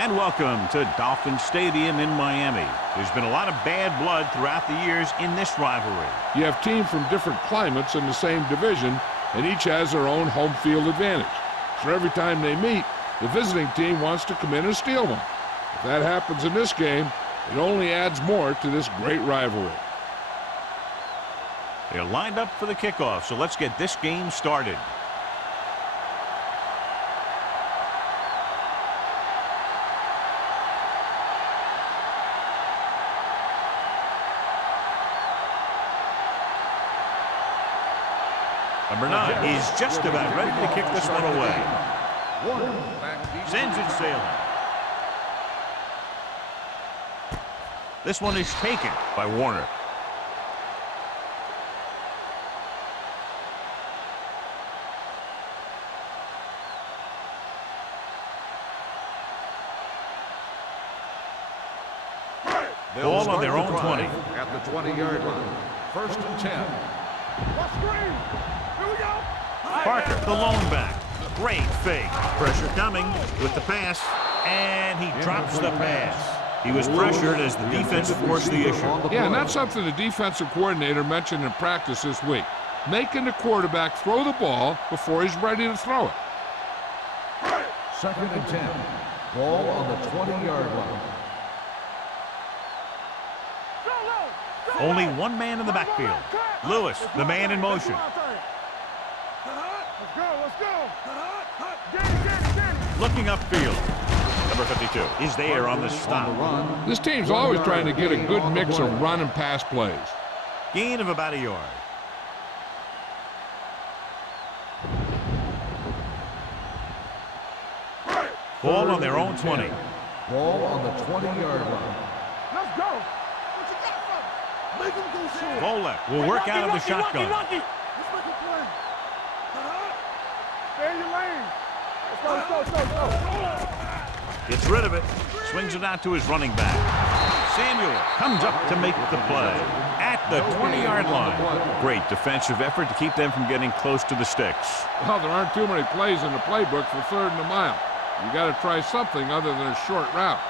And welcome to Dolphin Stadium in Miami. There's been a lot of bad blood throughout the years in this rivalry. You have teams from different climates in the same division, and each has their own home field advantage. So every time they meet, the visiting team wants to come in and steal one. If that happens in this game, it only adds more to this great rivalry. They're lined up for the kickoff, so let's get this game started. Number 9 is just about ready to kick this one away. Sends it sailing. This one is taken by Warner. Ball on their own 20. At the 20-yard line. First and 10. Parker, the lone back. Great fake. Pressure coming with the pass, and he drops the pass. He was pressured as the defense forced the issue. Yeah, and that's something the defensive coordinator mentioned in practice this week. Making the quarterback throw the ball before he's ready to throw it. Second and 10. Ball on the 20-yard line. Only one man in the backfield. Lewis, the man in motion. Looking upfield. Number 52 is there on the stop. This team's always trying to get a good mix of run and pass plays. Gain of about a yard. Ball on their own 20. Ball on the 20-yard line. Let's go. Volek will work out of the shotgun. Let's make a play. Stay in your lane. Let's go. Gets rid of it. Swings it out to his running back. Samuel comes up to make the play at the 20-yard line. Great defensive effort to keep them from getting close to the sticks. Well, there aren't too many plays in the playbook for third and a mile. You got to try something other than a short route.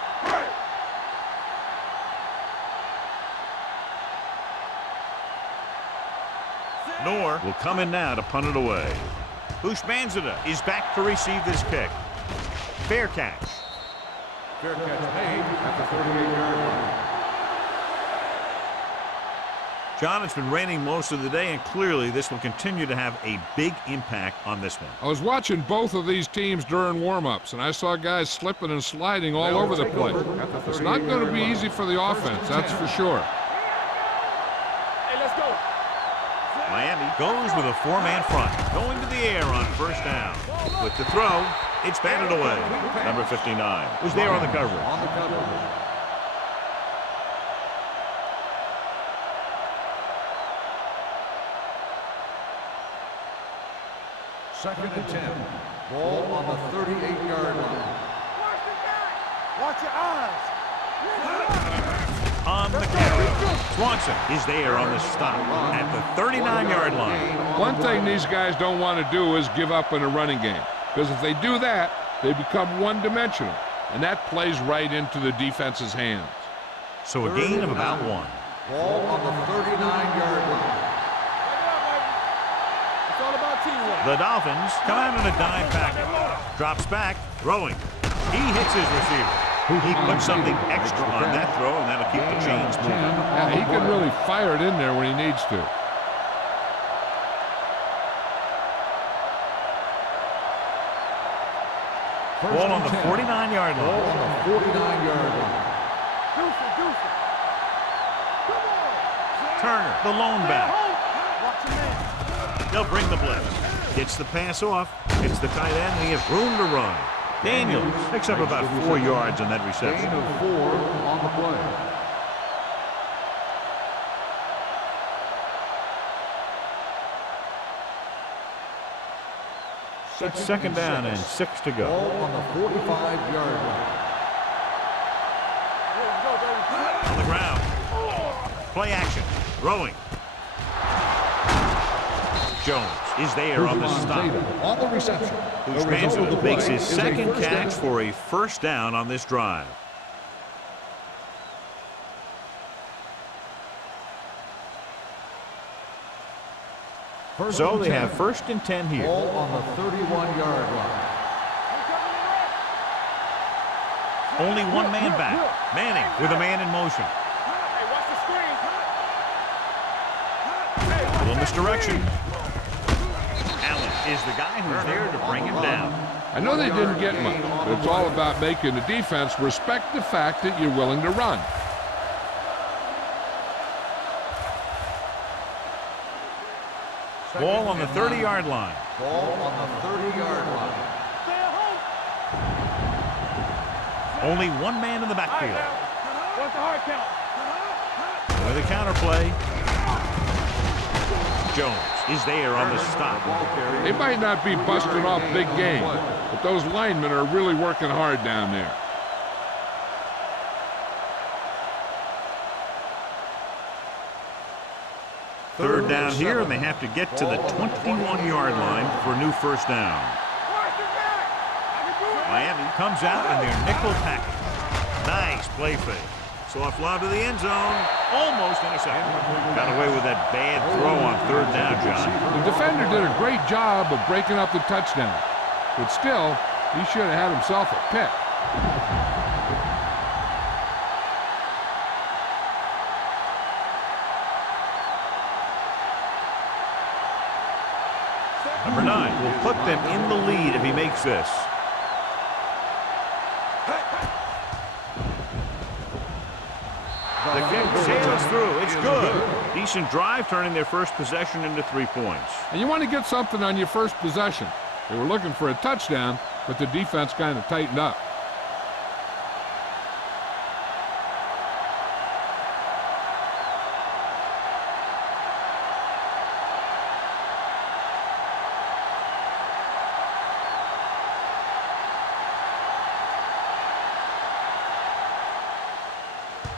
Knorr will come in now to punt it away. Bushmanzada is back to receive this kick. Fair catch. Fair catch made at the 38-yard line. John, it's been raining most of the day, and clearly this will continue to have a big impact on this one. I was watching both of these teams during warm-ups, and I saw guys slipping and sliding all over the place. It's not going to be easy for the offense, that's for sure. Miami goes with a four-man front, going to the air on first down. With the throw, it's batted away. Number 59 was there on the coverage. On the coverage. Second and 10. Ball on the 38-yard line. Watch your eyes. On the carry, Swanson is there on the stop at the 39-yard line. One thing these guys don't want to do is give up in a running game, because if they do that, they become one-dimensional, and that plays right into the defense's hands. So a gain of about 1. Ball on the 39-yard line. It's all about teamwork. The Dolphins come out in a dime package. Drops back, throwing. He hits his receiver. He puts something extra on that throw, and that'll keep the chains moving. Yeah, he can really fire it in there when he needs to. Ball on the 49-yard line. Ball on the 49-yard line. Turner, the lone back. Watch your man. They'll bring the blitz. Gets the pass off. Hits the tight end, and he has room to run. Daniels picks up about 4 yards on that reception. Gain of 4 on the play. Second down and 6 to go. Ball on the 45-yard line. On the ground. Play action. Throwing. Jones is there on the stop. On the reception. Ushmanzo makes his second catch for a first down on this drive. So they have 1st and 10 here. Ball on the 31-yard line. Only one man back. Manning with a man in motion. A little misdirection. Allen is the guy who's there to bring him down. I know they didn't get much, but it's all about making the defense respect the fact that you're willing to run. Ball on the 30-yard line. Ball on the 30-yard line. Only one man in the backfield. What's the hard count? With a counterplay. Jones is there on the stop. They might not be busting off big game, but those linemen are really working hard down there. Third down here, and they have to get to the 21-yard line for a new first down. Miami comes out in their nickel package. Nice play fake. Soft lob to the end zone. Almost intercepted. Got away with that bad throw on 3rd down, John. The defender did a great job of breaking up the touchdown, but still, he should have had himself a pick. Number 9 will put them in the lead if he makes this. The kick sails through. It's good. Decent drive, turning their first possession into 3 points. And you want to get something on your first possession. They were looking for a touchdown, but the defense kind of tightened up.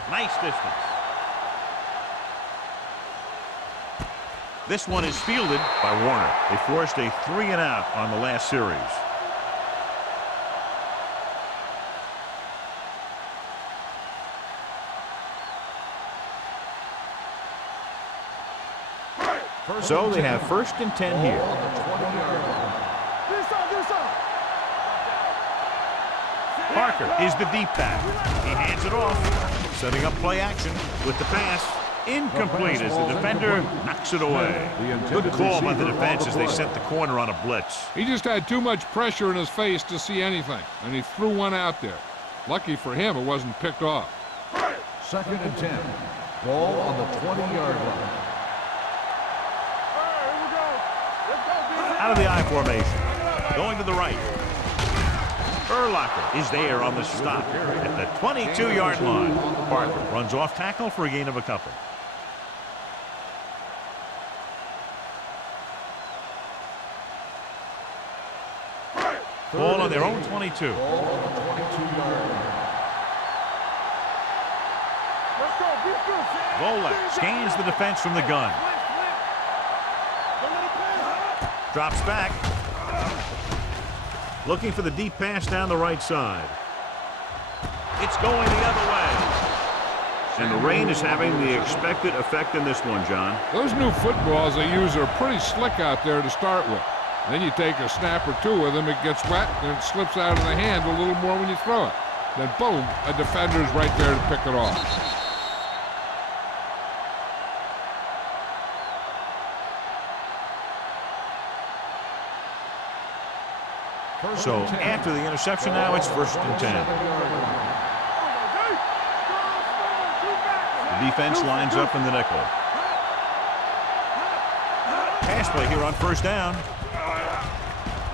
Nice distance. This one is fielded by Warner. They forced a 3-and-out on the last series. So they have 1st and 10 here. Parker is the deep back. He hands it off. Setting up play action with the pass. Incomplete as the defender knocks it away. Good call by the defense as they sent the corner on a blitz. He just had too much pressure in his face to see anything, and he threw one out there. Lucky for him, it wasn't picked off. 2nd and 10. Ball on the 20-yard line. Out of the I formation. Going to the right. Urlacher is there on the stop at the 22-yard line. Parker runs off tackle for a gain of a couple. Ball on their own 22. Ball on the 22-yard line. Volek scans the defense from the gun. Drops back. Looking for the deep pass down the right side. It's going the other way. And the rain is having the expected effect in this one, John. Those new footballs they use are pretty slick out there to start with. Then you take a snap or two of them, it gets wet, and it slips out of the hand a little more when you throw it. Then boom, a defender's right there to pick it off. So after the interception now, it's 1st and 10. The defense lines up in the nickel. Pass play here on 1st down.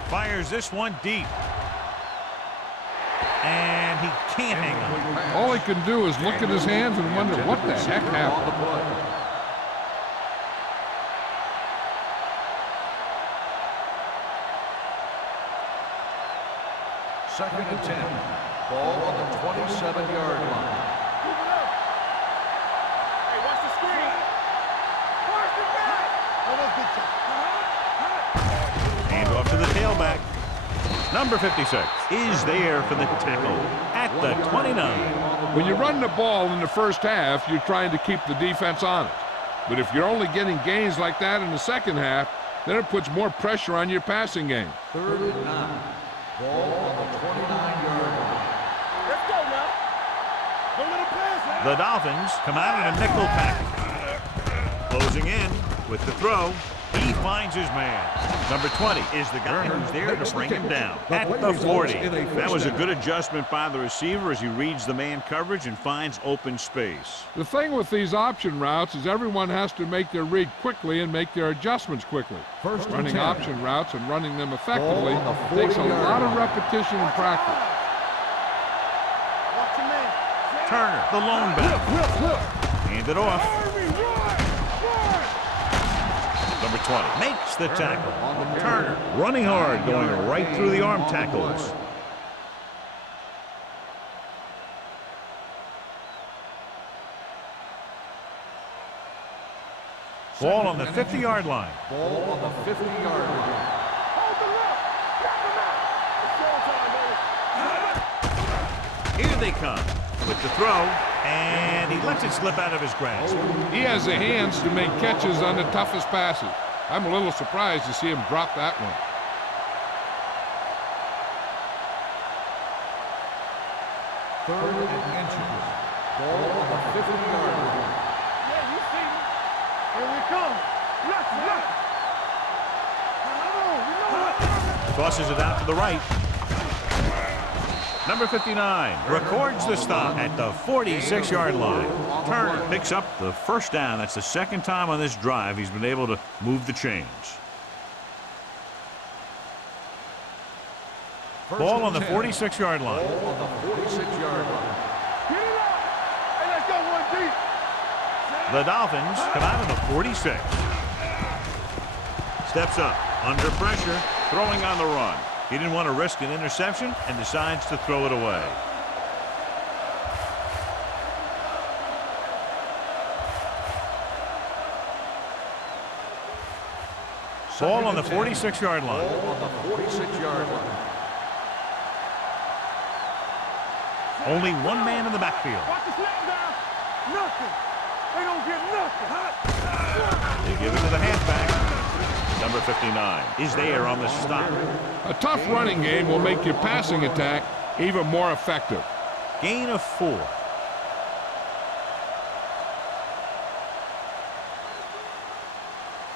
Fires this one deep. And he can't hang on. All he can do is look at his hands and wonder what the heck happened. 2nd and 10. Ball on the 27-yard line. Hey, watch the screen. Watch the back. tailback. Number 56 is there for the tackle at the 29. When you run the ball in the first half, you're trying to keep the defense honest. But if you're only getting gains like that in the second half, then it puts more pressure on your passing game. 3rd and 9. Ball on the 29-yard line. Let's go now. Don't let him pass, man. The Dolphins come out in a nickel package. Closing in with the throw. He finds his man. Number 20 is the guy who's there to bring him down at the 40. That was a good adjustment by the receiver as he reads the man coverage and finds open space. The thing with these option routes is everyone has to make their read quickly and make their adjustments quickly. Running option routes and running them effectively takes a lot of repetition and practice. Watch your man. Turner, the lone back. Hand it off. Number 20 makes the tackle. Turner running hard, going right through the arm tackles. Ball on the 50-yard line. Ball on the 50-yard line. Hold the left. Tap him out. It's your time, baby. Here they come with the throw, and he lets it slip out of his grasp. He has the hands to make catches on the toughest passes. I'm a little surprised to see him drop that one. 3rd and inches. Ball on the 50-yard line. Yeah, you see me. Here we come. Left, left. Tosses it out to the right. Number 59 records the stop at the 46-yard line. Turner picks up the first down. That's the second time on this drive he's been able to move the chains. Ball on the 46-yard line. Ball on the 46-yard line. Get it out. Hey, let's go one deep. The Dolphins come out of the 46. Steps up, under pressure, throwing on the run. He didn't want to risk an interception and decides to throw it away. Ball on the 46-yard line. Ball on the 46-yard line. Only one man in the backfield. Watch the snap down. Nothing. They don't get nothing. They give it to the halfback. Number 59 is there on the stop. A tough running game will make your passing attack even more effective. Gain of 4.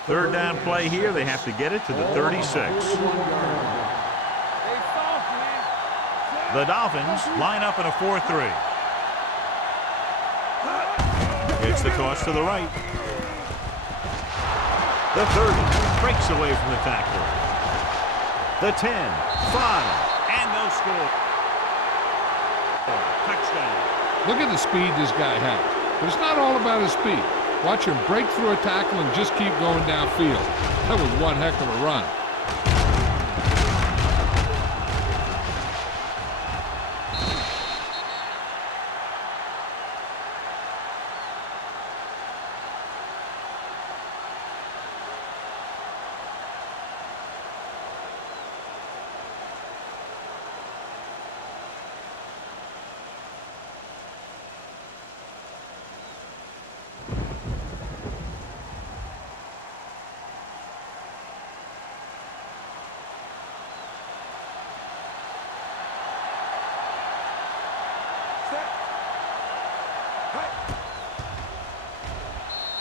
Third down play here. They have to get it to the 36. They soft, man. The Dolphins line up in a 4-3. It's the toss to the right. The 30 breaks away from the tackler. The 10, 5, and no score. Touchdown. Look at the speed this guy has. But it's not all about his speed. Watch him break through a tackle and just keep going downfield. That was one heck of a run.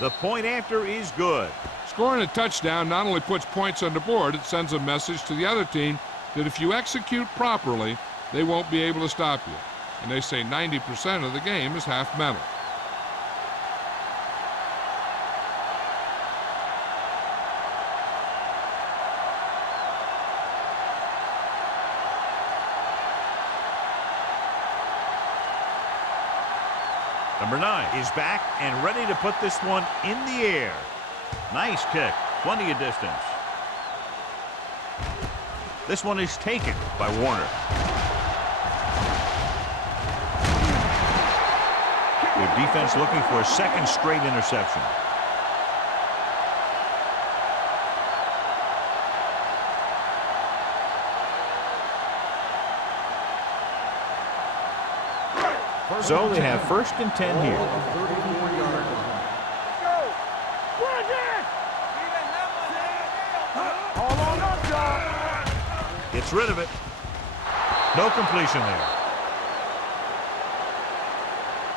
The point after is good. Scoring a touchdown not only puts points on the board, it sends a message to the other team that if you execute properly, they won't be able to stop you. And they say 90% of the game is half mental. Number 9 is back and ready to put this one in the air. Nice kick. Plenty of distance. This one is taken by Warner. Their defense looking for a second straight interception. So they have 1st and 10 here. 34-yard line. Go! Run it! Hold on up, y'all. Gets rid of it. No completion there.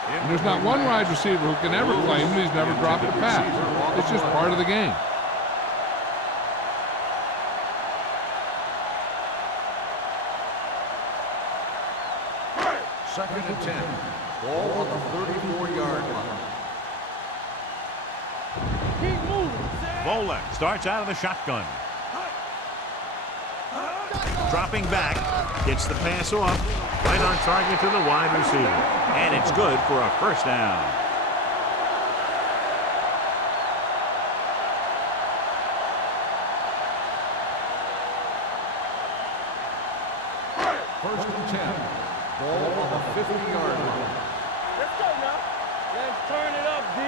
And there's not one wide receiver who can ever claim that he's never dropped a pass. It's just part of the game. Second and 10. Ball on the 34-yard line. Keep moving. Volek starts out of the shotgun. Dropping back, gets the pass off, right on target to the wide receiver. And it's good for a 1st down. First and 10. Ball on the 50-yard line. Let's go now. Let's turn it up, D.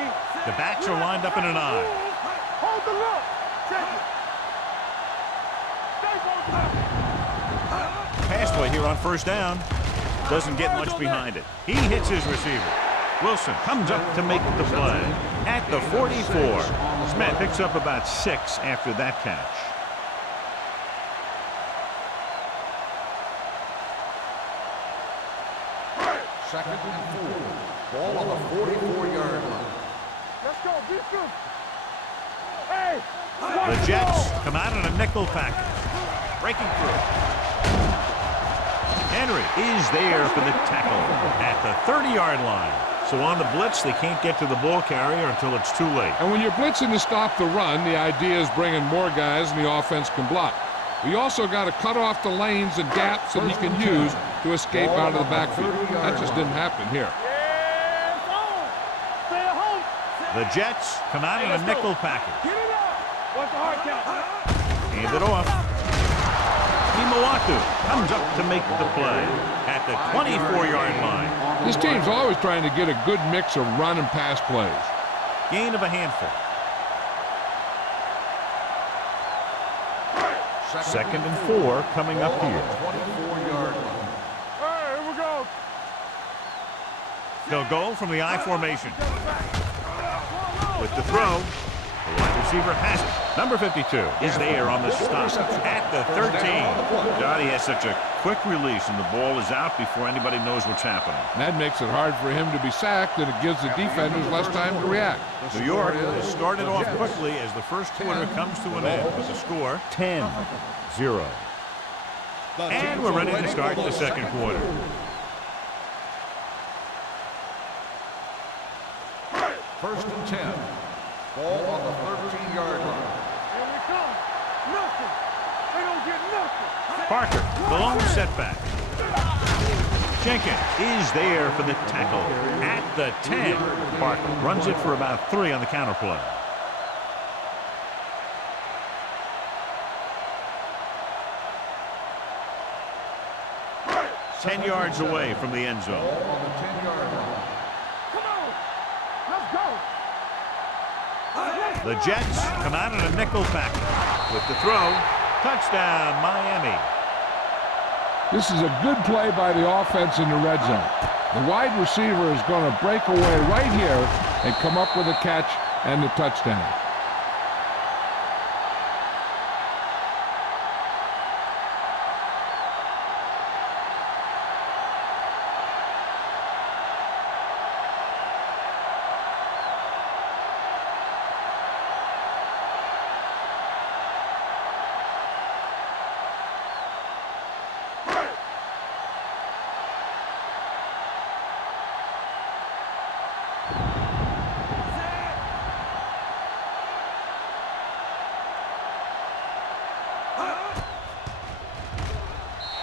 The backs are lined up in an I. Hold the look. Check it. Stay on top. Pass play here on 1st down. Doesn't get much behind it. He hits his receiver. Wilson comes up to make the play. At the 44. Smith picks up about 6 after that catch. Second and 4. Ball on the 44-yard line. Let's go. Be good. Hey. The Jets come out in a nickel package. Breaking through. Henry is there for the tackle at the 30-yard line. So on the blitz, they can't get to the ball carrier until it's too late. And when you're blitzing to stop the run, the idea is bringing more guys and the offense can block. We also got to cut off the lanes and gaps that he can use to escape out of the backfield. That just didn't happen here. Yeah, it's on. Stay at home. The Jets come out in a nickel package. Get it up. What's the hard count? Hand it off. Imawatu comes up to make the play at the 24-yard line. This team's always trying to get a good mix of run and pass plays. Gain of a handful. Second and 4 coming up here. 24-yard line. Hey, here we go. They'll go from the I formation. With the throw, the wide receiver has it. Number 52 is there on the stop at the 13. Johnny has such a quick release, and the ball is out before anybody knows what's happening. And that makes it hard for him to be sacked, and it gives the defenders less time to react. New York has started off quickly as the first quarter comes to an end with the score 10-0. And we're ready to start the second quarter. First and 10. Ball on the 13-yard line. Here we come. Nothing. They don't get nothing. Parker, the lone setback. Jenkins is there for the tackle at the 10. Parker runs it for about 3 on the counter play. Ten yards away from the end zone. Ball on the 10-yard line. Come on. Let's go. The Jets come out in a nickel package. With the throw, touchdown, Miami. This is a good play by the offense in the red zone. The wide receiver is going to break away right here and come up with a catch and the touchdown.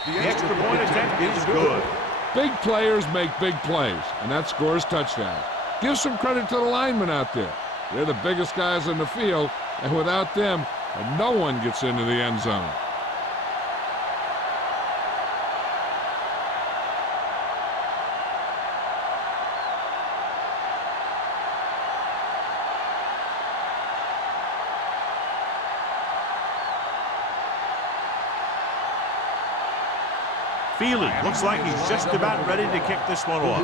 The extra point attempt is good. Big players make big plays, and that scores touchdowns. Give some credit to the linemen out there. They're the biggest guys on the field, and without them, no one gets into the end zone. Feely looks like he's just about ready to kick this one off.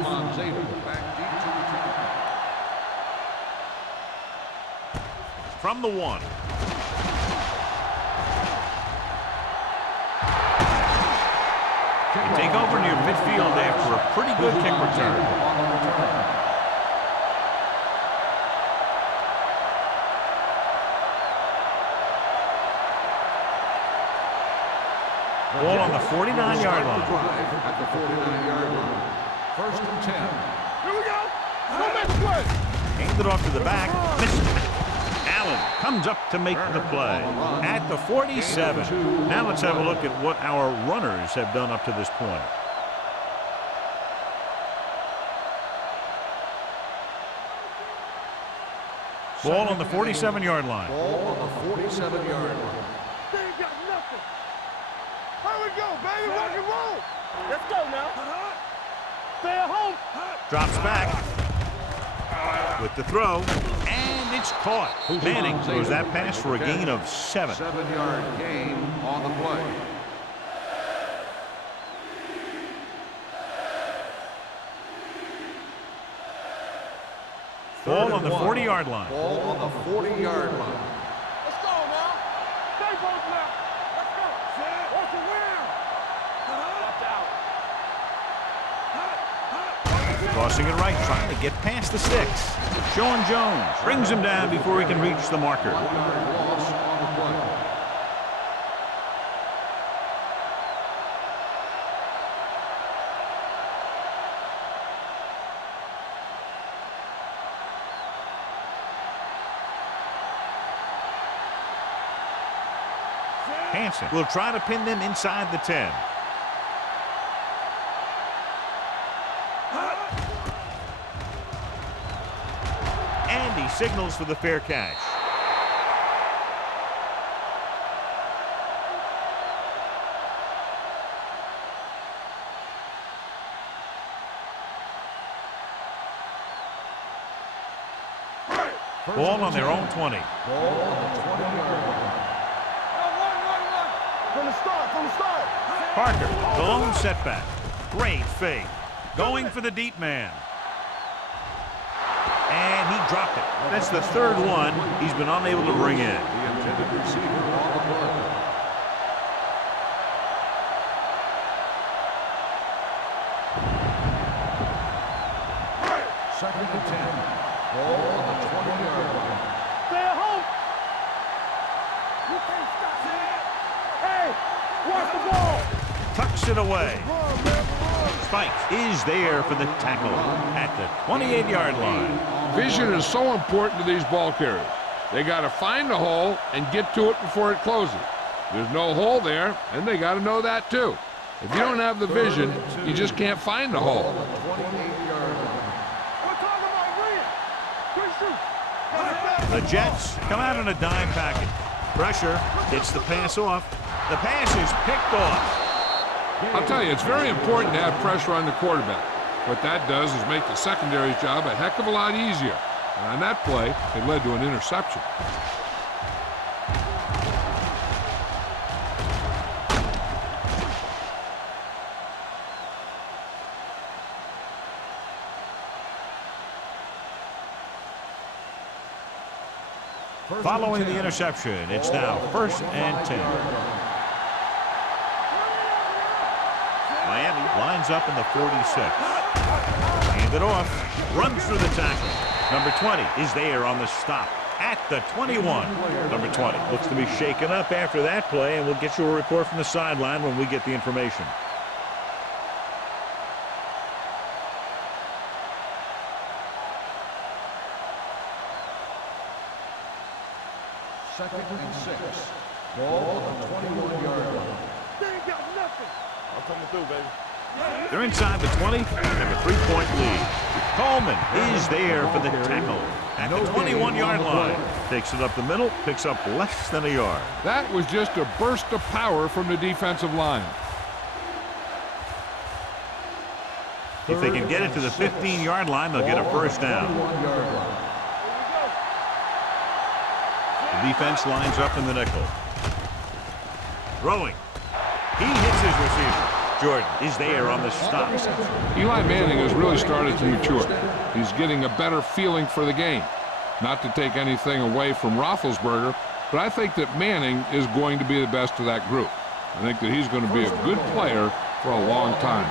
From the 1. They take over near midfield after a pretty good kick return. Ball on the 49-yard line. At the 49-yard line. 1st and 10. Here we go. No match play. Handed off to the back. Missed it. Allen comes up to make the play at the 47. Now let's have a look at what our runners have done up to this point. Ball on the 47-yard line. Ball on the 47-yard line. They ain't got nothing. Here we go, baby. Rock and roll. Let's go now. Stay at home. Drops back with the throw, and it's caught. Manning throws that pass for a gain of 7. 7-yard gain on the play. Ball on the 40-yard line. Ball on the 40-yard line. Let's go now. Stay both now. Let's go. What's the win? Crossing it right, trying to get past the sticks. Sean Jones brings him down before he can reach the marker. 1-yard loss on the play. Hansen will try to pin them inside the 10. And he signals for the fair catch. Ball on their own 20. Ball on the 20-yard line. From the start. Parker, the lone setback. Great fake. Going for the deep man. And he dropped it. That's the 3rd one he's been unable to bring in. The intended receiver on the play. Second and 10. Ball on the 20-yard line. Stay at home. You can't stop that. Hey, watch the ball. Tucks it away. Run, man, run. Spike is there for the tackle at the 28-yard line. Vision is so important to these ball carriers. They got to find the hole and get to it before it closes. There's no hole there, and they got to know that too. If you don't have the vision, you just can't find the hole. 28-yard line. We're talking about Rhea. Good shoot. The Jets come out in a dime package. Pressure gets the pass off. The pass is picked off. I'll tell you, it's very important to have pressure on the quarterback. What that does is make the secondary's job a heck of a lot easier. And on that play, it led to an interception. Following the interception, it's now 1st and 10. Miami lines up in the 46. Hand it off. Runs through the tackle. Number 20 is there on the stop at the 21. Number 20 looks to be shaken up after that play, and we'll get you a report from the sideline when we get the information. Second and 6. Ball on the 21-yard line. They ain't got nothing. I'm coming through, baby. They're inside the 20 and have a 3-point lead. Coleman is there for the tackle at the 21-yard line. Takes it up the middle, picks up less than a yard. That was just a burst of power from the defensive line. If they can get it to the 15-yard line, they'll get a first down. 21-yard line. The defense lines up in the nickel. Throwing. He hits his receiver. Jordan is there on the stop. Eli Manning has really started to mature. He's getting a better feeling for the game. Not to take anything away from Roethlisberger, but I think that Manning is going to be the best of that group. I think that he's going to be a good player for a long time.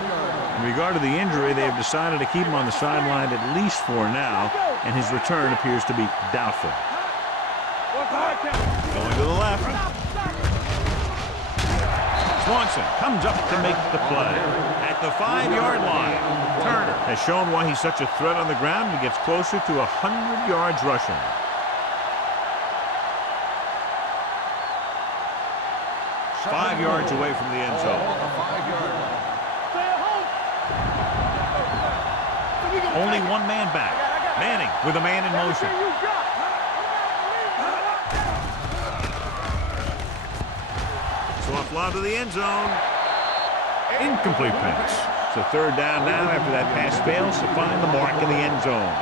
In regard to the injury, they have decided to keep him on the sideline at least for now, and his return appears to be doubtful. Going to the left. Swanson comes up to make the play. At the 5-yard line, Turner has shown why he's such a threat on the ground and gets closer to 100 yards rushing. Five yards away from the end zone. Only one man back. Manning with a man in motion. So a fly to the end zone. Incomplete pass. So third down now after that pass fails to find the mark in the end zone.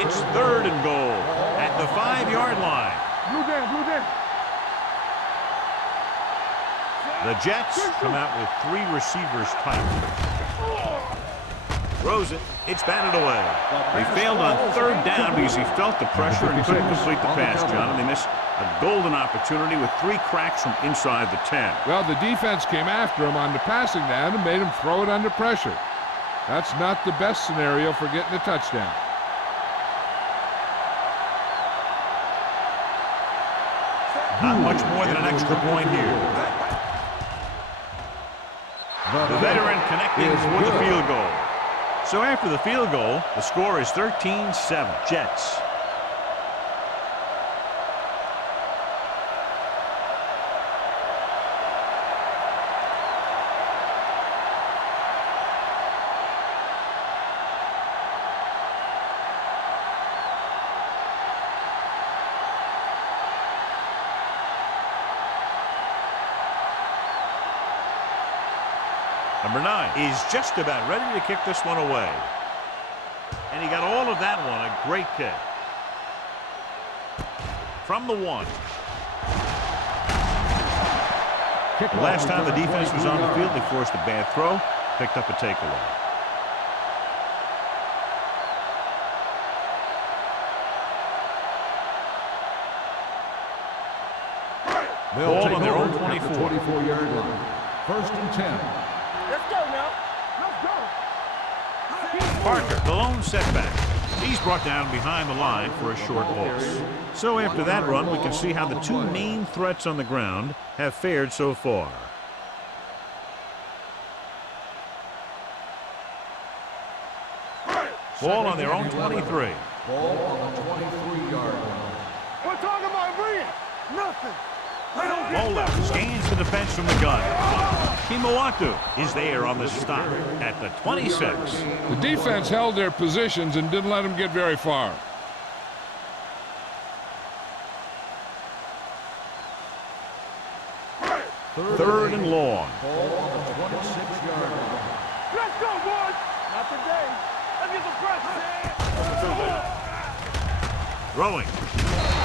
It's third and goal at the 5-yard line. Blue down. The Jets come out with 3 receivers tight. Throws it. It's batted away. He failed on third down because he felt the pressure and couldn't complete the pass, John. And they missed a golden opportunity with 3 cracks from inside the 10. Well, the defense came after him on the passing down and made him throw it under pressure. That's not the best scenario for getting a touchdown. Not much more than an extra point here. The veteran connecting with the field goal. So after the field goal, the score is 13-7 Jets. Number 9 is just about ready to kick this one away. And he got all of that one. A great kick. From the 1. The last time the defense was on the field, they forced a bad throw, picked up a takeaway. Ball on their own 24. 24-yard line. First and 10. Let's go now. Let's go. Parker, the lone setback. He's brought down behind the line for a short loss. So after that run, we can see how the 2 main threats on the ground have fared so far. Ball on their own 23. Ball on the 23-yard line. We're talking about bringing. Nothing. Ball left, scans the defense from the gun. Kimawatu is there on the stop at the 26. The defense held their positions and didn't let them get very far. Third and long. Ball on the 26-yard line. Let's go, boys. Not today. Let's get some pressure. Throwing.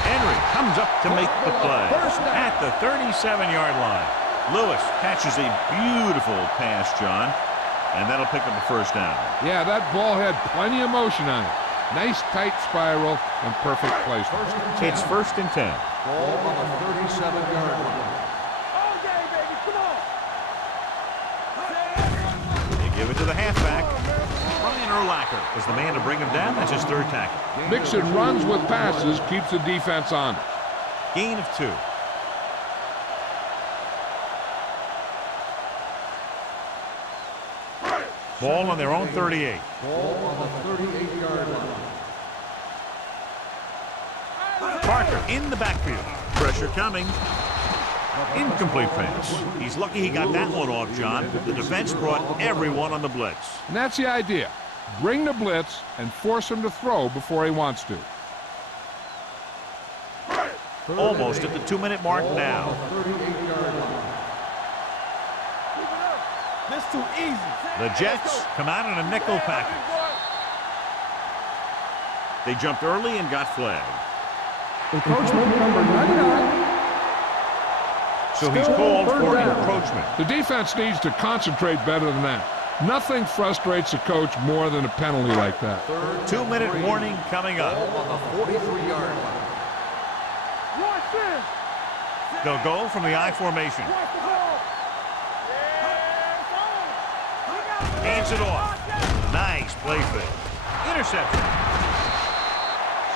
Henry comes up to make the play at the 37-yard line. Lewis catches a beautiful pass, John, and that'll pick up a first down. Yeah, that ball had plenty of motion on it. Nice tight spiral and perfect placement. It's first and 10. Ball on the 37-yard line. All day, baby. Come on. They give it to the halfback. Brian Urlacher is the man to bring him down. That's his third tackle. Mixing runs with passes keeps the defense on it. Gain of 2. Ball on their own 38. Ball on the 38-yard line. Parker in the backfield. Pressure coming. Incomplete pass. He's lucky he got that one off, John. The defense brought everyone on the blitz. And that's the idea. Bring the blitz and force him to throw before he wants to. Almost at the 2-minute mark now. 38-yard line. This too easy. The Jets come out in a nickel package. They jumped early and got flagged. Encroachment number 99. So he's called for encroachment. The defense needs to concentrate better than that. Nothing frustrates a coach more than a penalty like that. 2-minute warning coming up. Ball on the 43-yard line. Watch this. They'll go from the I formation. Watch the ball. Hands it off. Nice play fake. Interception.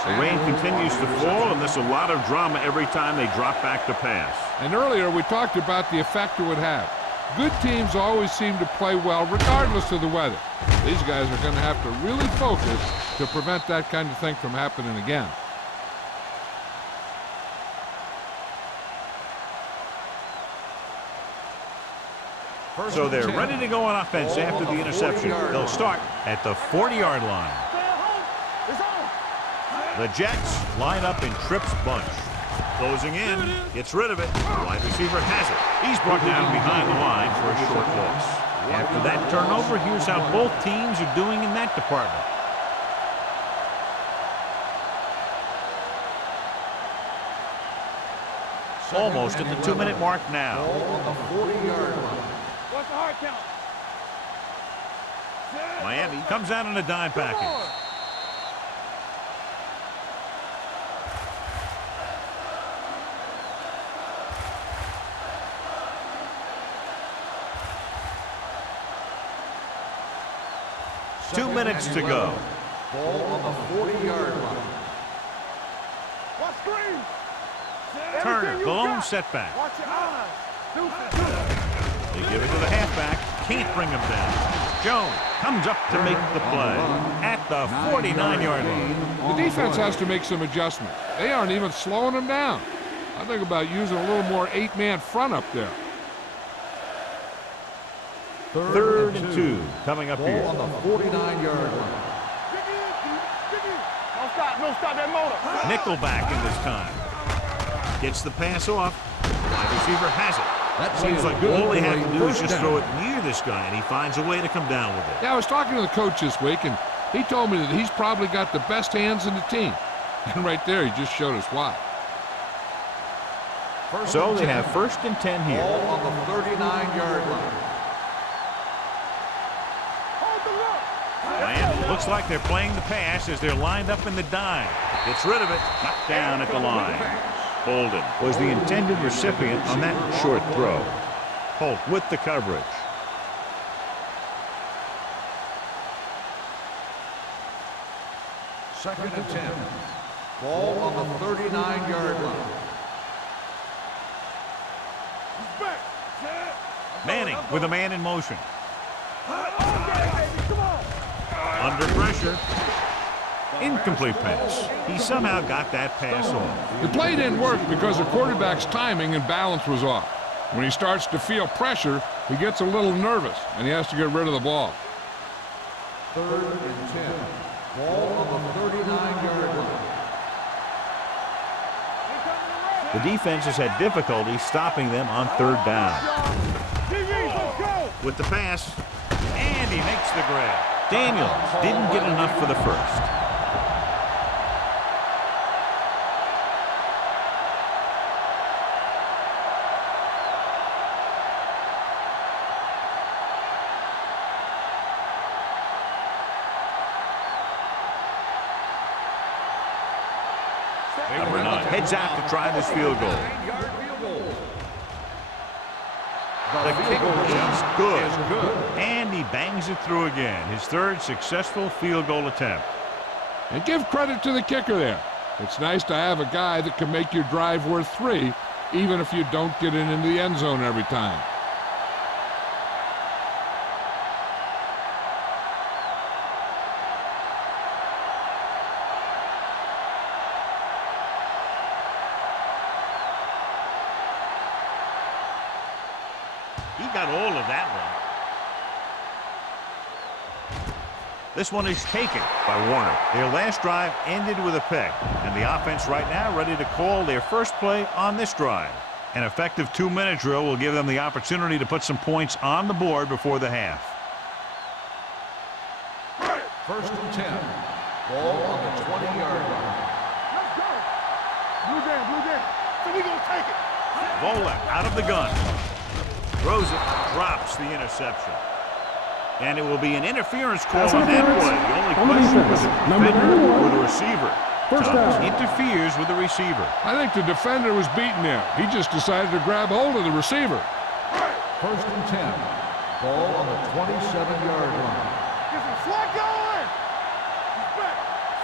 The rain continues to fall, and there's a lot of drama every time they drop back to pass. And earlier we talked about the effect it would have. Good teams always seem to play well regardless of the weather. These guys are going to have to really focus to prevent that kind of thing from happening again. So they're ready to go on offense after the interception. They'll start at the 40-yard line. The Jets line up in trips bunch. Closing in, gets rid of it. The wide receiver has it. He's brought down behind the line for a short loss. After that turnover, here's how both teams are doing in that department. Almost at the 2-minute mark now. Ball on the 40-yard line. What's the hard count? Miami comes out in a dime package. Two minutes to go. Ball on the 40-yard line. Watch screen. Turner, the lone setback. Watch your eyes. They give it to the halfback. Can't bring him down. Jones comes up to make the play at the 49-yard line. The defense has to make some adjustments. They aren't even slowing them down. I think about using a little more 8-man front up there. Third and 2 coming up here. Ball on the 49-yard line. Don't stop that motor. Nickelback in this time. Gets the pass off. The wide receiver has it. That Seems like all they have to do is just throw it near this guy, and he finds a way to come down with it. Yeah, I was talking to the coach this week, and he told me that he's probably got the best hands in the team. And right there, he just showed us why. So they have 1st and 10 here. Ball on the 39-yard line. Miami looks like they're playing the pass as they're lined up in the dime. Gets rid of it. Knocked down at the line. Bolden was the intended recipient on that short throw. Holt with the coverage. Second and 10. Ball on the 39-yard line. Manning with a man in motion. Under pressure. Incomplete pass. He somehow got that pass off. The play didn't work because the quarterback's timing and balance was off. When he starts to feel pressure, he gets a little nervous, and he has to get rid of the ball. Third and 10. Ball on the 39-yard line. The defense has had difficulty stopping them on 3rd down. With the pass, and he makes the grab. Daniels didn't get enough for the first. Number 9 heads out to try this field goal. The kicker is good. And he bangs it through again. His 3rd successful field goal attempt. And give credit to the kicker there. It's nice to have a guy that can make your drive worth 3, even if you don't get it into the end zone every time. He got all of that one. This one is taken by Warner. Their last drive ended with a pick, and the offense right now ready to call their first play on this drive. An effective 2-minute drill will give them the opportunity to put some points on the board before the half. First and 10. Ball on the 20-yard line. Blue jam. So we gonna take it. Volek out of the gun. Throws it, drops the interception. And it will be an interference call on that play. The only question was the defender or the receiver. First down. Interferes with the receiver. I think the defender was beaten there. He just decided to grab hold of the receiver. First and 10. Ball on the 27-yard line. Get some slack going.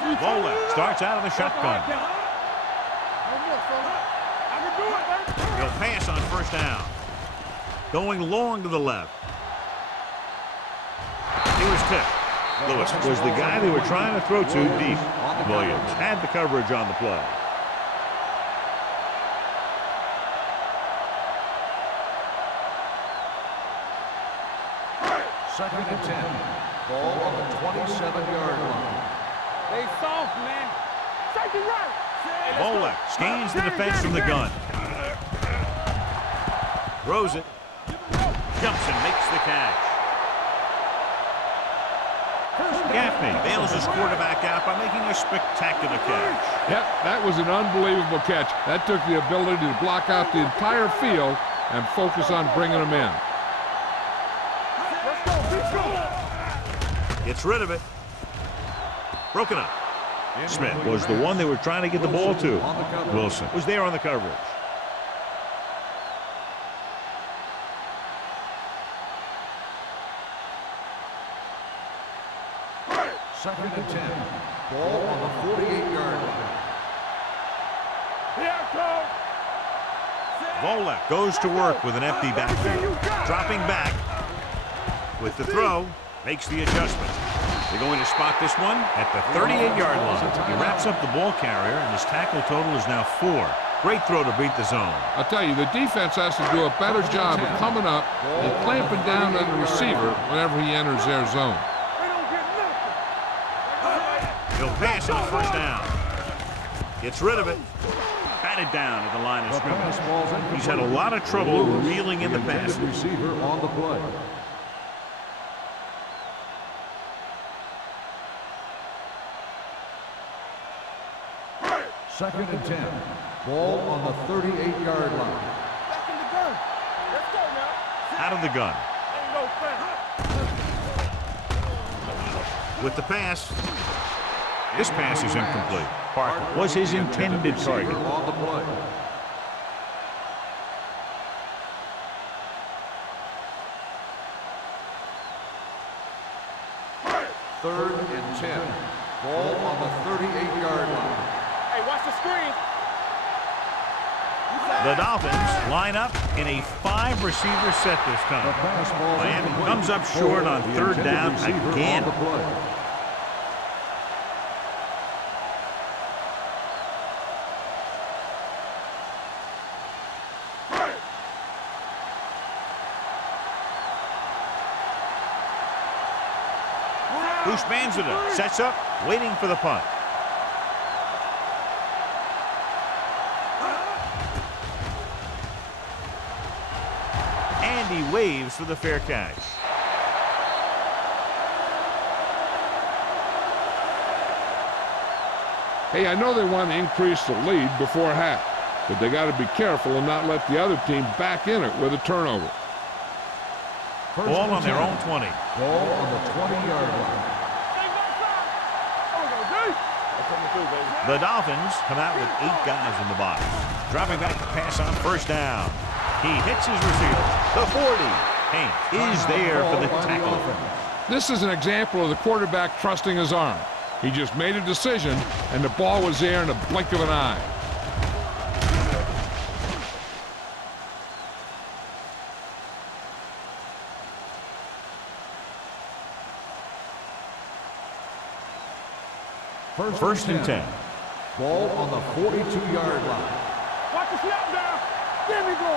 He's back. Volek starts out of the shotgun. No more, fella. I can do it, man. He'll pass on first down. Going long to the left. He was tipped. Lewis was the guy they were trying to throw to deep. Williams had the coverage on the play. Second and 10. Ball on the 27-yard line. They soft, man. Safety right. Volek scans the defense from the gun. Throws it. Jumps and makes the catch. Gaffney bails his quarterback out by making a spectacular catch. Yep, that was an unbelievable catch. That took the ability to block out the entire field and focus on bringing them in. Let's go. Gets rid of it. Broken up. Smith was the one they were trying to get the ball to. Wilson was there on the coverage. Second and 10. Ball on the 48-yard line. Here it comes. Volek goes to work with an empty backfield. Dropping back with the throw. Makes the adjustment. They're going to spot this one at the 38-yard line. He wraps up the ball carrier, and his tackle total is now 4. Great throw to beat the zone. I'll tell you, the defense has to do a better job of coming up and clamping down on the receiver whenever he enters their zone. They don't get nothing. He'll pass on first down. Gets rid of it. Batted down at the line of scrimmage. He's had a lot of trouble reeling in the passes. Receiver on the play. Second and 10. Ball on the 38-yard line. Back in the gun. Let's go now. Out of the gun. Ain't no thing. With the pass. This pass is incomplete. Parker was his intended target. On the play. Third and 10. Ball on the 38-yard line. Hey, watch the screen. The Dolphins line up in a 5-receiver set this time. Miami comes up short on third down again. Goose Banzida sets up, waiting for the punt. And he waves for the fair catch. Hey, I know they want to increase the lead before half, but they got to be careful and not let the other team back in it with a turnover. Ball on their own 20. Ball on the 20-yard line. The Dolphins come out with 8 guys in the box. Dropping back to pass on first down. He hits his receiver. The 40. Haynes is there for the tackle. This is an example of the quarterback trusting his arm. He just made a decision, and the ball was there in a blink of an eye. First and 10. Ball on the 42-yard line. Watch the snap down. There we go.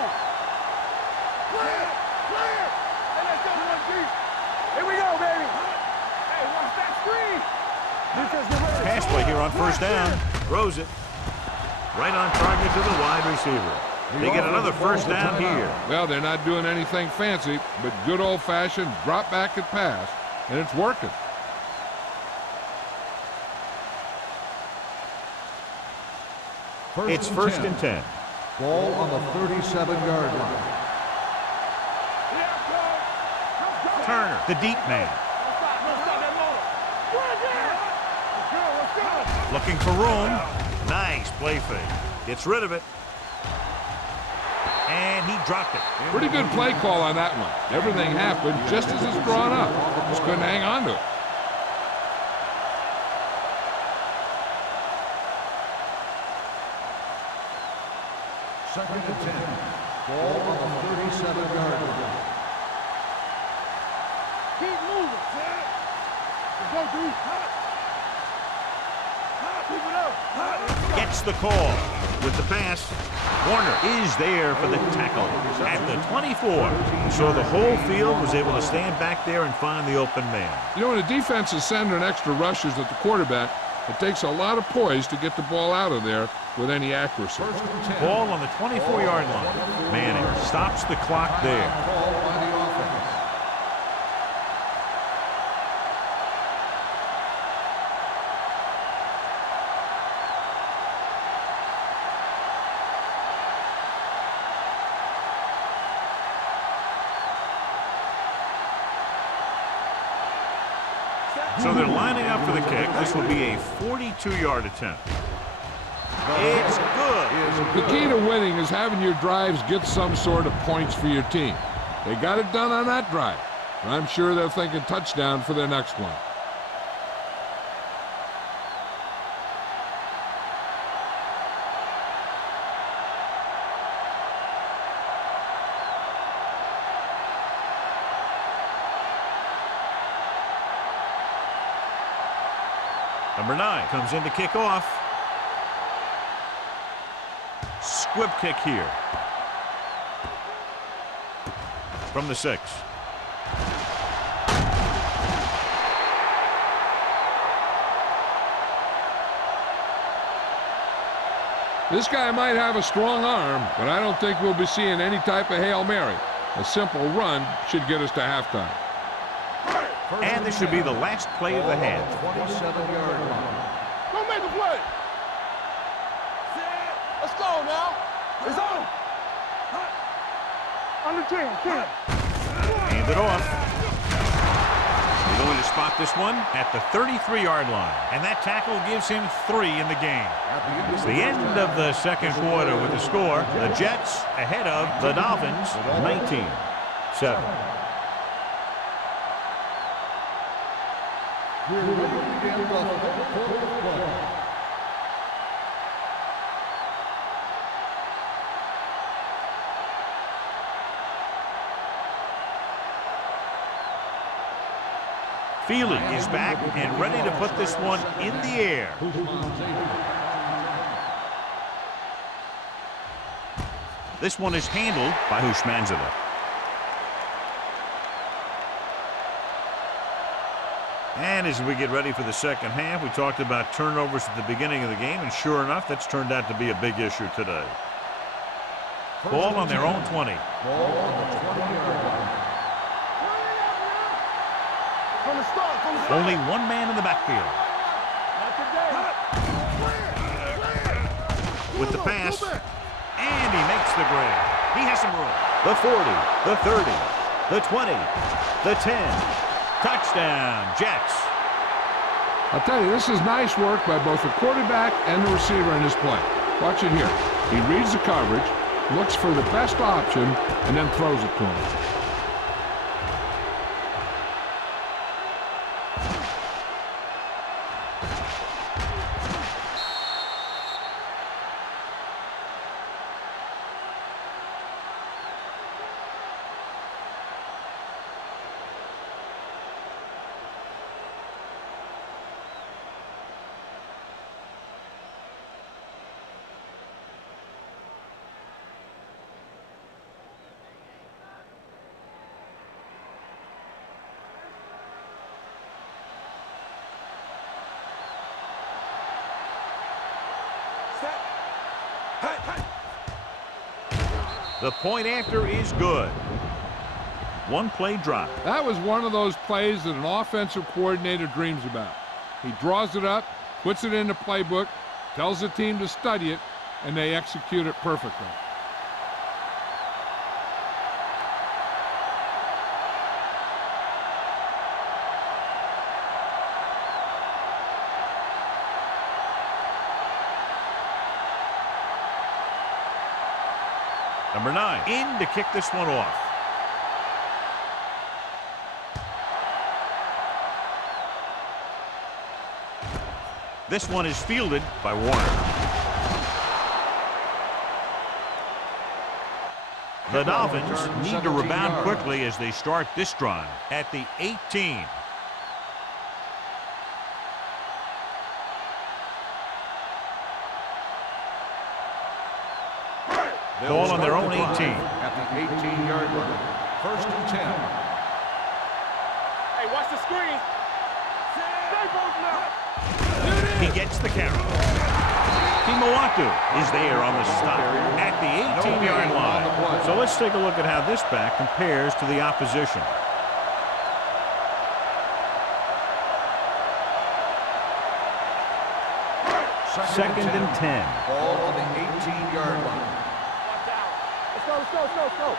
Clear. Hey, let's go one deep. Here we go, baby. Hey, watch that screen. Pass play here on first down. Throws it. Right on target to the wide receiver. They get another first down here. Well, they're not doing anything fancy, but good old-fashioned drop back and pass, and it's working. It's first and 10. Ball on the 37-yard line. Turner, the deep man. Looking for room. Nice play fake. Gets rid of it. And he dropped it. Pretty good play call on that one. Everything happened just as it's drawn up. Just couldn't hang on to it. Second and 10. Ball on the 37-yard line. Keep moving, Sam. Go deep. Keep it up. Gets the call with the pass. Warner is there for the tackle at the 24. So the whole field was able to stand back there and find the open man. You know, when a defense is sending extra rushers at the quarterback, it takes a lot of poise to get the ball out of there with any accuracy. Ball on the 24-yard line. Manning stops the clock there. Call by the offense. So they're lining up for the kick. This will be a 42-yard attempt. It's good. The key to winning is having your drives get some sort of points for your team. They got it done on that drive. And I'm sure they're thinking touchdown for their next one. Number 9 comes in to kick off. Squib kick here. From the 6. This guy might have a strong arm, but I don't think we'll be seeing any type of Hail Mary. A simple run should get us to halftime. And this should be the last play of the half. 27-yard line. Don't make a play. Let's go now. It's on. Under 10. Hand it off. We're going to spot this one at the 33-yard line. And that tackle gives him 3 in the game. It's the end of the second quarter with the score. The Jets ahead of the Dolphins, 19-7. We're ready to begin the fourth quarter. Feely is back and ready to put this one in the air. This one is handled by Hushmanzadeh. And as we get ready for the second half, we talked about turnovers at the beginning of the game, and sure enough, that's turned out to be a big issue today. Ball on their own 20. Ball on the 20-yard line. From the start. Only one man in the backfield. With the pass, and he makes the grab. He has some room. The 40, the 30, the 20, the 10. Touchdown, Jets. I'll tell you, this is nice work by both the quarterback and the receiver in this play. Watch it here. He reads the coverage, looks for the best option, and then throws it to him. The point after is good. One play drop. That was one of those plays that an offensive coordinator dreams about. He draws it up, puts it in the playbook, tells the team to study it, and they execute it perfectly. Number 9 in to kick this one off. This one is fielded by Warner. The Dolphins need to rebound quickly as they start this drive at the 18. Ball on their own 18. At the 18-yard line. First and 10. Hey, watch the screen. Stay both now. He gets the carry. Kimawatu is there on the stop at the 18-yard line. So let's take a look at how this back compares to the opposition. Second and 10. Ball on the 18-yard line. Watch out. Let's go, let's go, let's go, let's go.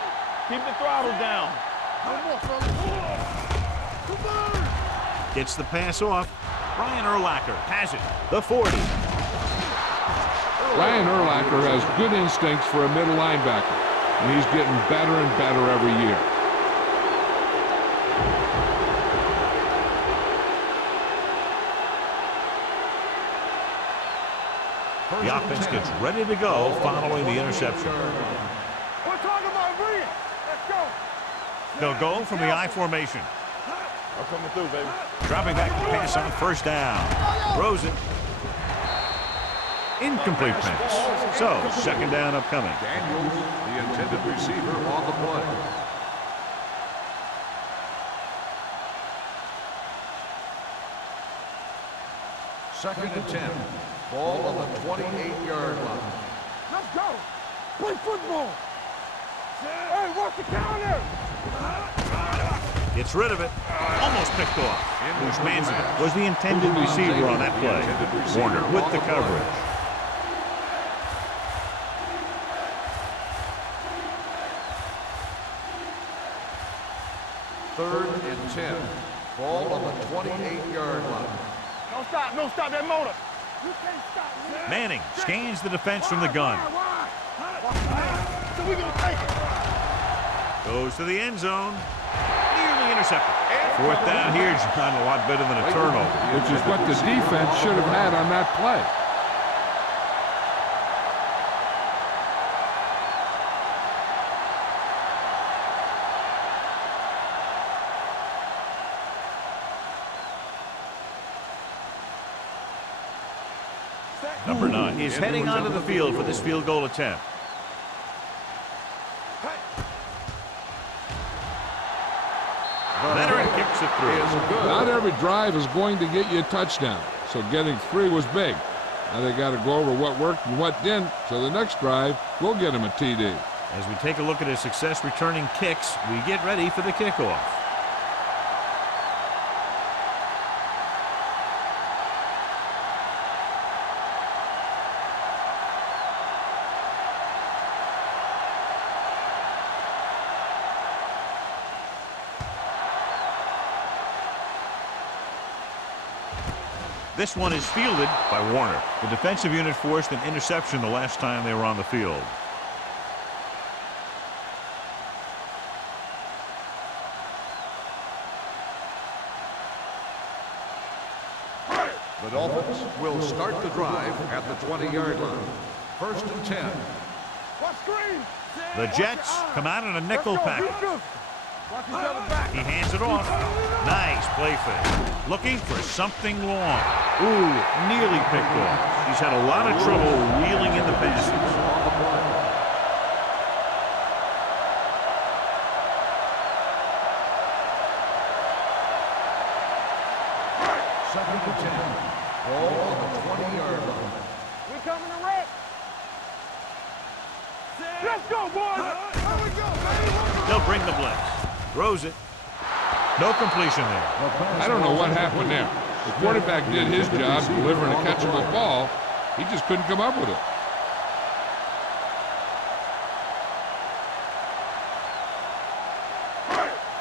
Keep the throttle down. No more, fellas. Come on. Gets the pass off. Brian Urlacher has it. The 40. Brian Urlacher has good instincts for a middle linebacker, and he's getting better and better every year. The offense gets ready to go following the interception. We're talking about brilliant. Let's go. They'll go from the I formation. I'm coming through, baby. Dropping back to pass on first down. Throws it. Incomplete pass. So, second down upcoming. Daniels, the intended receiver, on the play. Second and 10. Ball on the 28-yard line. Let's go. Play football. Hey, watch the counter. Gets rid of it. Almost picked off. Bushmanzi was the intended receiver on that play. Warner with the coverage. Third and 10. Ball on the 28-yard line. Don't stop, don't stop that motor. You can't stop me. Manning scans the defense from the gun. Why? So we're going to take it. Goes to the end zone. Nearly intercepted. Fourth down here is not a lot better than a turnover. Which is what the defense should have had on that play. Number 9 is heading onto the field for this field goal attempt. Veteran kicks it through. Not every drive is going to get you a touchdown, so getting 3 was big. Now they got to go over what worked and what didn't, so the next drive will get him a TD. As we take a look at his success returning kicks, we get ready for the kickoff. This one is fielded by Warner. The defensive unit forced an interception the last time they were on the field. The Dolphins will start the drive at the 20-yard line. First and 10. What screen? The Jets come out in a nickel package. Watch each other back. He hands it off. Nice play fake. Looking for something long. Ooh, nearly picked off. He's had a lot of trouble reeling in the passes. Second and 10. Ball on the 20-yard line. We coming to wreck. Let's go, boys. Here we go, baby. They'll bring the blitz. Throws it. No completion there. I don't know what happened there. The quarterback did his job delivering a catchable ball. He just couldn't come up with it.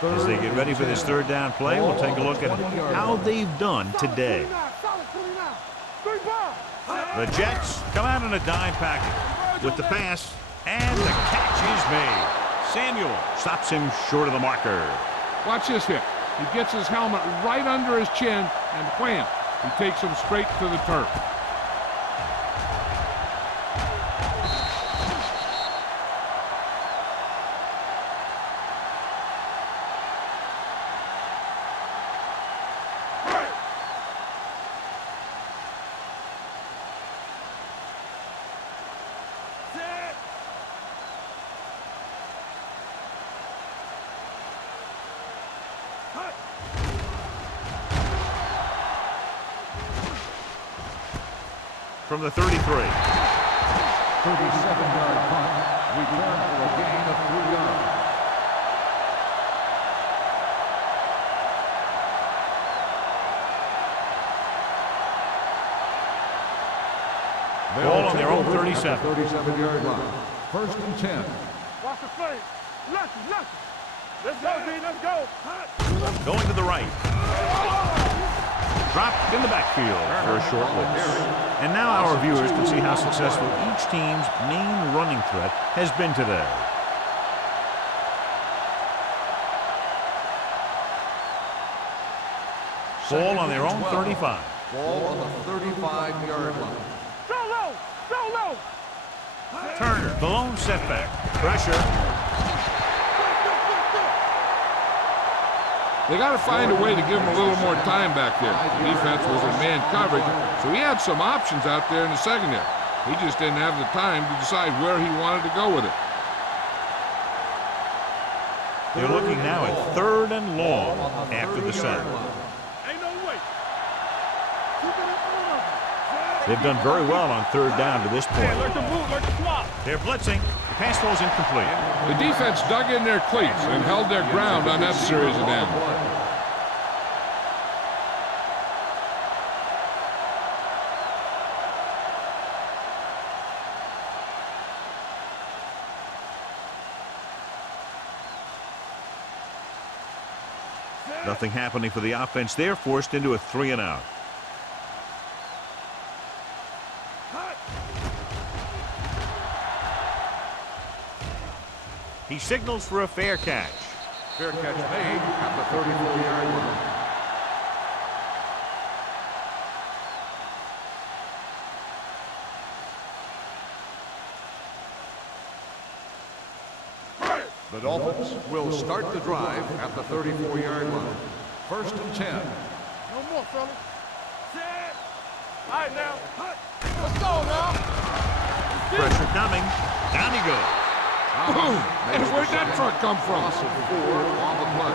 As they get ready for this third down play, we'll take a look at how they've done today. The Jets come out in a dime package with the pass, and the catch is made. Samuel stops him short of the marker. Watch this hit. He gets his helmet right under his chin, and wham, he takes him straight to the turf. From the 33. 37-yard punt. Return for a gain of 3 yards. Ball on their own 37. 37-yard line. First and 10. Watch the play. Lucky. Let's go, D. Let's go. Going to the right. Dropped in the backfield for a short loss. And now our viewers can see how successful each team's main running threat has been today. Ball on their own 35. Ball on the 35-yard line. Go low. Turner, the lone setback. Pressure. They got to find a way to give him a little more time back there. The defense was in man coverage, so he had some options out there in the secondary. He just didn't have the time to decide where he wanted to go with it. They're looking now at 3rd and long after the sack. Ain't no way. They've done very well on 3rd down to this point. Learn to move, learn to swap. They're blitzing. The pass ball's incomplete. The defense dug in their cleats and held their ground on that series of downs. Nothing happening for the offense. They're forced into a 3-and-out. He signals for a fair catch. Fair catch made at the 34-yard line. The Dolphins will start the drive at the 34-yard line. First and 10. No more, fellas. Set. All right, now. Let's go, now. Pressure coming. Down he goes. Boom! And where'd that truck come from? Loss of 4 on the play.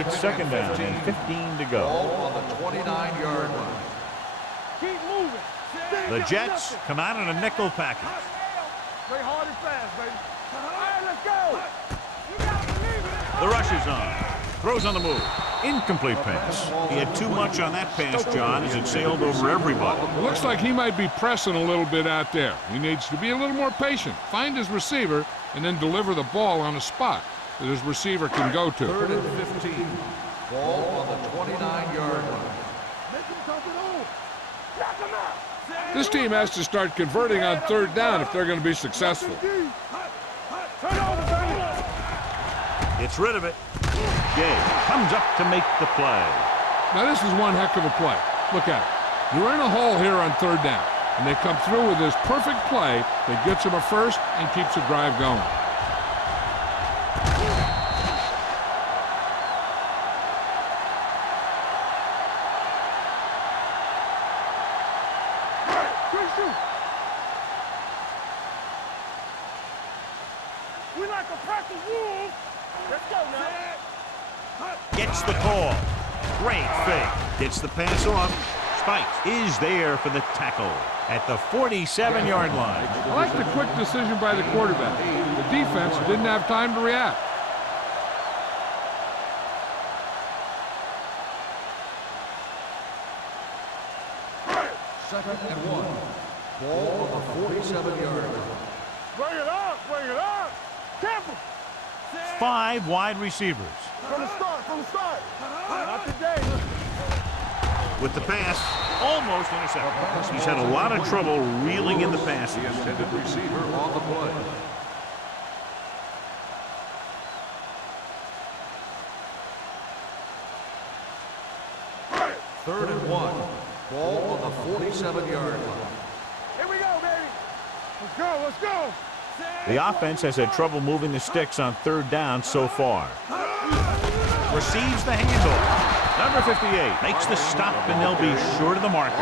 It's second down and 15 to go. Ball on the 29-yard line. Keep moving. The Jets come out in a nickel package. Play hard and fast, baby. All right, let's go. You gotta believe it. The rush is on. Throws on the move. Incomplete pass. He had too much on that pass, John, as it sailed over everybody. It looks like he might be pressing a little bit out there. He needs to be a little more patient, find his receiver, and then deliver the ball on a spot that his receiver can go to. 3rd and 15. Ball on the 29-yard line. Make him come it on. Knock him out. This team has to start converting on 3rd down if they're going to be successful. Turn over, baby. Gets rid of it. Jay comes up to make the play. Now this is one heck of a play. Look at it. You're in a hole here on 3rd down, and they come through with this perfect play that gets them a first and keeps the drive going. We like a pack of wolves. Let's go now. Gets the call. Great fake. Gets the pass off. Spikes is there for the tackle at the 47-yard line. I like the quick decision by the quarterback. The defense didn't have time to react. Second and 1. Ball on the 47-yard line. Bring it up, bring it up. Careful. 5 wide receivers. From the start, from the start. Not today. With the pass, almost intercepted. He's had a lot of trouble reeling in the passes. The intended receiver on the play. Third and 1. Ball on the 47-yard line. Here we go, baby. Let's go, let's go. The offense has had trouble moving the sticks on third down so far. Receives the handoff. Number 58 makes the stop, and they'll be short of the marker.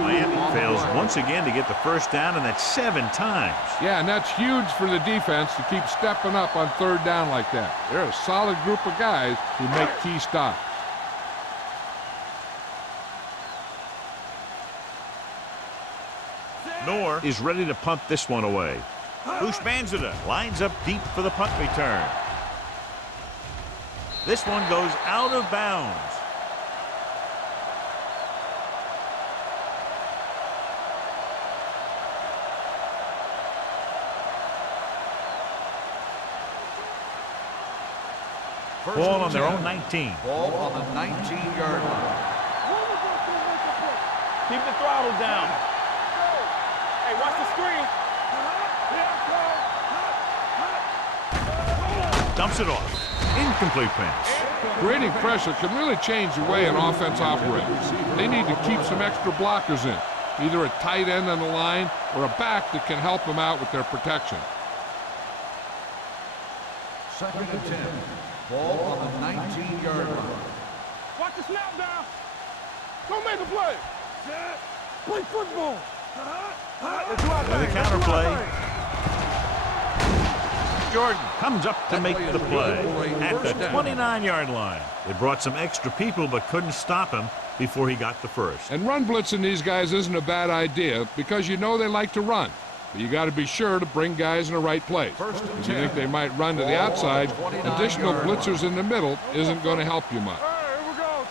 Miami fails once again to get the first down, and that's 7 times. Yeah, and that's huge for the defense to keep stepping up on third down like that. They're a solid group of guys who make key stops. Noor is ready to punt this one away. Ushmanzada lines up deep for the punt return. This one goes out of bounds. Ball on their own 19. Ball on the 19-yard line. Keep the throttle down. Hey, watch the screen. Dumps it off. Incomplete pass. Creating pressure can really change the way an offense operates. They need to keep some extra blockers in, either a tight end on the line or a back that can help them out with their protection. Second and 10. Ball on the 19-yard line. Watch the snap down. Don't make a play. Play football. Let's do our With a thing. counter Let's do our play. thing. Jordan comes up to make the play at the 29-yard line. They brought some extra people but couldn't stop him before he got the first. And run blitzing these guys isn't a bad idea because you know they like to run. But you got to be sure to bring guys in the right place. If you think they might run to the outside, additional blitzers in the middle isn't going to help you much. All right, here we go.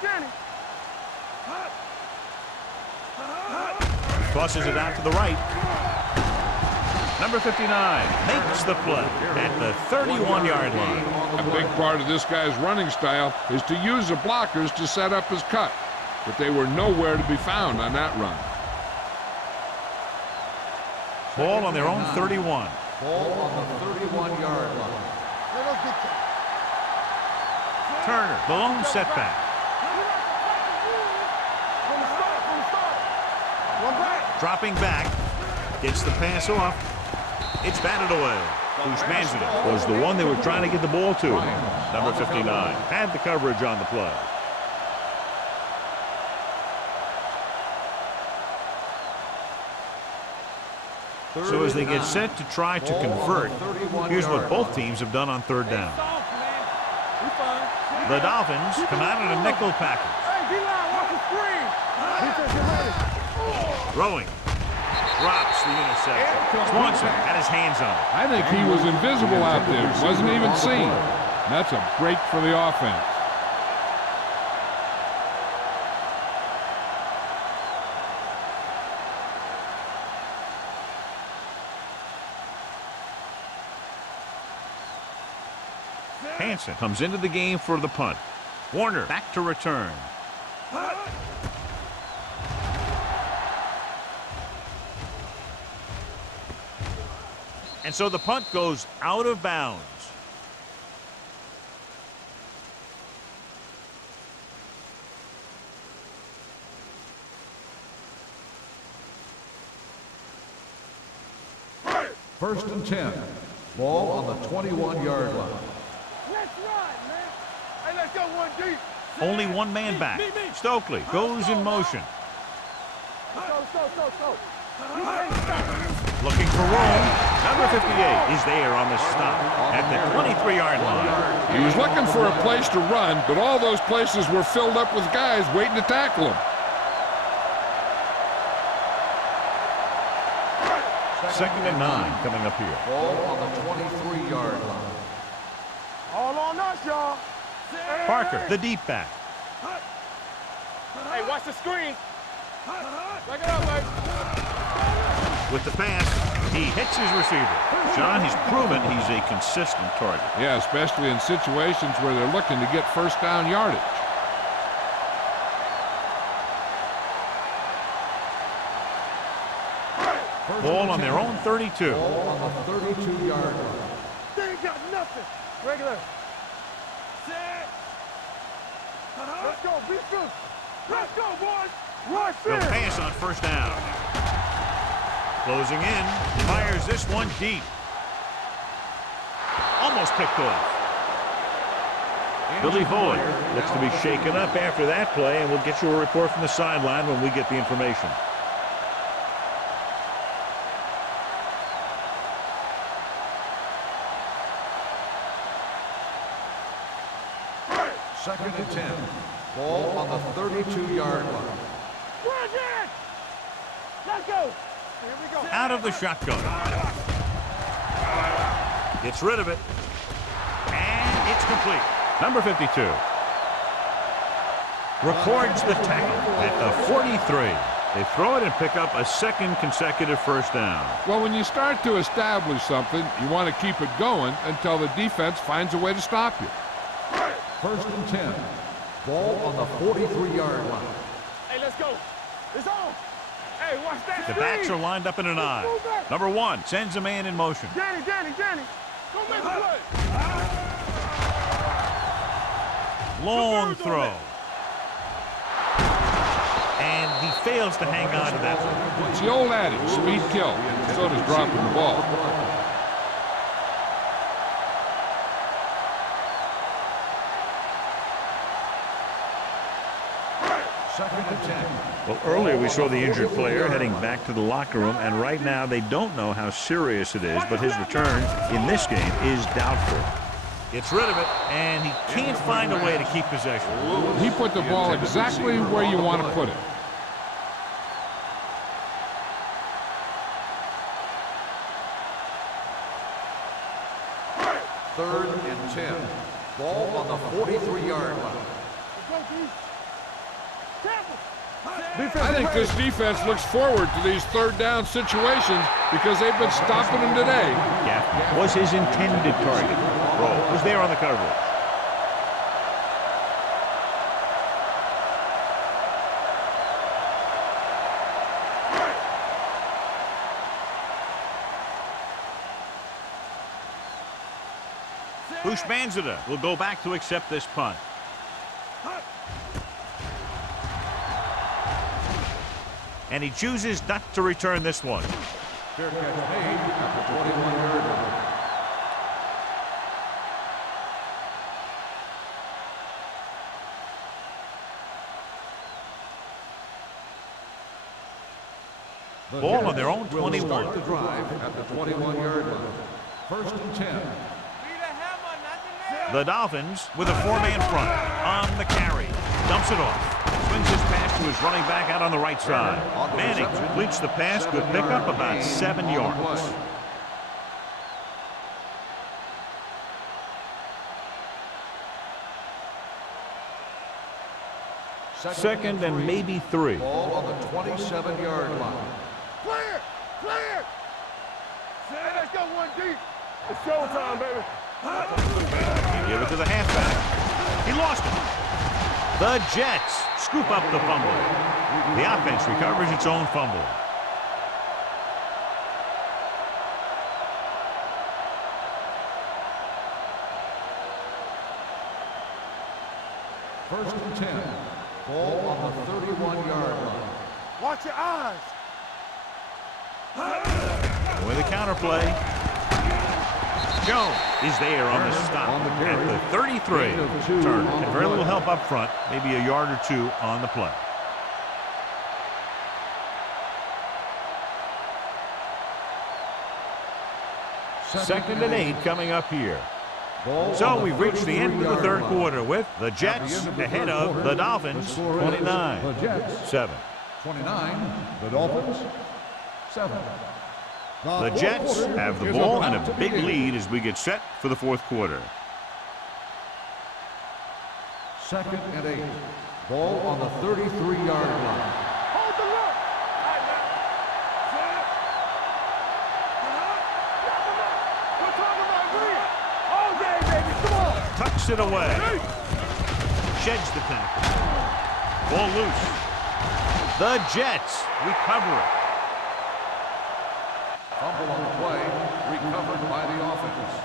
Danny. Tosses it out to the right. Number 59 makes the play at the 31-yard line. A big part of this guy's running style is to use the blockers to set up his cut. But they were nowhere to be found on that run. Ball on their own 31. Ball on the 31-yard line. Turner, the lone setback. From the start. One back. Dropping back. Gets the pass off. It's batted away. Ushmanzada was the one they were trying to get the ball to. Number 59 had the coverage on the play. So as they get set to try to convert, here's what both teams have done on third down. The Dolphins come out in a nickel package. Hey, D-line, watch the screen. Defense, get ready. Throwing. Drops the interception. Swanson had his hands on it. I think he was invisible out there. Wasn't even seen. That's a break for the offense. Hansen comes into the game for the punt. Warner back to return. And so the punt goes out of bounds. First and 10. Ball on the 21-yard line. Let's run, man. Hey, let's go one deep. Only one man back. Stokely goes in motion. Go. Looking for room. Number 58 is there on the stop at the 23-yard line. He was looking for a place to run, but all those places were filled up with guys waiting to tackle him. Second and 9 coming up here. Ball on the 23-yard line. All on us, y'all. Parker, the deep back. Hey, watch the screen. Back it up, baby. With the pass, he hits his receiver. John, he's proven he's a consistent target. Yeah, especially in situations where they're looking to get first down yardage. Ball on their own 32. Ball on the 32-yard line. They ain't got nothing. Regular. Set. Let's go, be good. Let's go, boys. Rush They'll in. pass on first down. Closing in, fires this one deep. Almost picked off. Billy Foley looks to be shaken up after that play, and we'll get you a report from the sideline when we get the information. Second and 10. Ball on the 32-yard line. Rush in. Let's go. Here we go. Out of the shotgun. Gets rid of it. And it's complete. Number 52. Records the tackle at the 43. They throw it and pick up a second consecutive first down. Well, when you start to establish something, you want to keep it going until the defense finds a way to stop you. First and 10. Ball on the 43-yard line. Hey, let's go. It's on. Hey, watch that. The backs are lined up in an I. Number 1 sends a man in motion. Danny. Go make a play. Long throw. And he fails to hang on to that one. It's the old adage, speed kills. So does dropping the ball. Second and 10. Well, earlier we saw the injured player heading back to the locker room, and right now they don't know how serious it is, but his return in this game is doubtful. Gets rid of it, and he can't find a way to keep possession. He put the ball exactly where you want to put it. Third and 10. Ball on the 43-yard line. Go, D. Careful. I think this defense looks forward to these third down situations because they've been stopping them today. Gaffney was his intended target. Rowe was there on the coverage. Bushmanzada will go back to accept this punt. And he chooses not to return this one. Fair catch made at the 21-yard line. Ball on their own Will 21. start the drive at the 21-yard line. First and 10. The Dolphins with a four-man front on the carry. Dumps it off. Swings his pass to his running back out on the right side. Manning completes the pass. Good pickup, about 7 yards. Second and maybe 3. Ball on the 27-yard line. Clear. Hey, let's go one deep. It's showtime, baby. You give it to the halfback. He lost it. The Jets scoop up the fumble. The offense recovers its own fumble. First and 10. Ball on the 31-yard line. Watch your eyes. With a counterplay. Jones is there on the stop at the 33. Turner had very little help up front, maybe a yard or two on the play. Second and 8 coming up here. So we've reached the end of the third quarter with the Jets ahead of the Dolphins 29-7. 29. The Dolphins 7. The Jets have the ball and a big lead as we get set for the fourth quarter. Second and 8. Ball on the 33-yard line. Hold the takes it away. Sheds the tackle. Ball loose. The Jets recover it. Fumble on the play, recovered by the offense.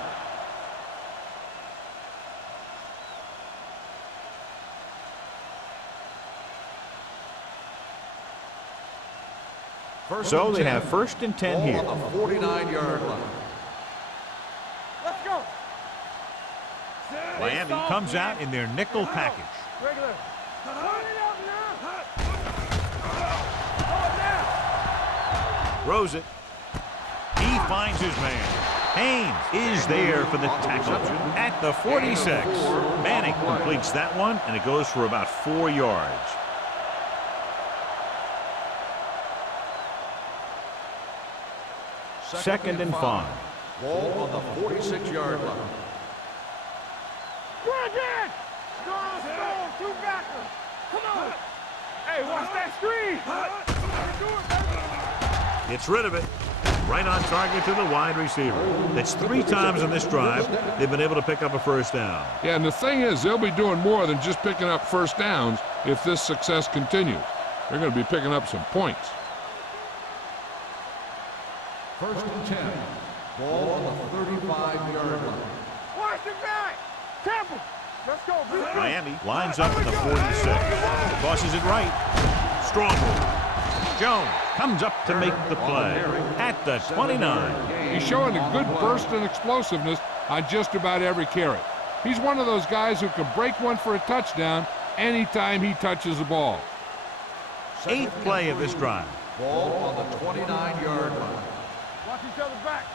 So they have 1st and 10 here. On the 49-yard line. Let's go. Miami comes out in their nickel package. Regular. Turn it up now. Throws it. He finds his man. Haynes is there for the tackle at the 46. Manning completes that one, and it goes for about 4 yards. Second and 5. Ball on the 46-yard line. Go again. Strong, two backers. Come on. Hey, watch that screen. Gets rid of it. Right on target to the wide receiver. That's 3 times on this drive they've been able to pick up a first down. Yeah, and the thing is, they'll be doing more than just picking up first downs if this success continues. They're going to be picking up some points. 1st and 10. Ball on the 35-yard line. Watch it back. Temple. Let's go. Miami lines up at the 46. Tosses it right. Strong move. Jones comes up to make the play at the 29. He's showing a good burst and explosiveness on just about every carry. He's one of those guys who can break one for a touchdown anytime he touches the ball. 8th play of this drive. Ball on the 29-yard line. Watch each other back.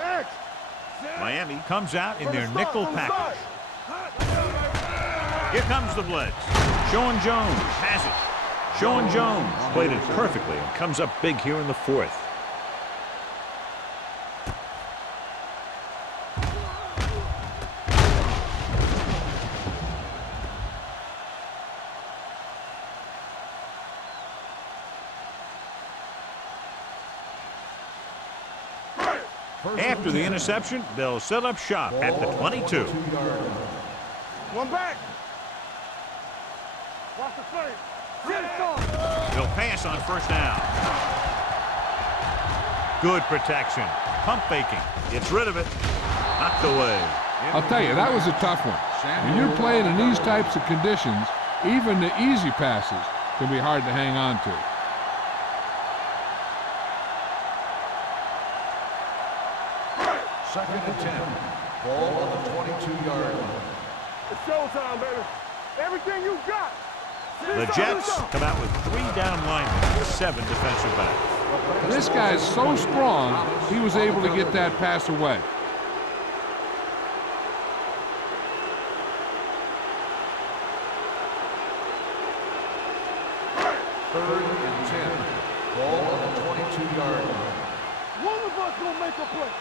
X. Miami comes out in their nickel package. Here comes the blitz. Sean Jones has it. Sean Jones played it perfectly and comes up big here in the 4th. After the interception, they'll set up shop at the 22. One back. Watch the play. They'll pass on first down. Good protection. Pump faking. Gets rid of it. Knocked away. I'll tell you, that was a tough one. When you're playing in these types of conditions, even the easy passes can be hard to hang on to. Second and 10. Ball on the 22-yard line. It's showtime, baby. Everything you got. The Jets come out with 3 down linemen and 7 defensive backs. This guy's so strong, he was able to get that pass away. Third and 10. Ball on the 22-yard line. One of us gonna make a play.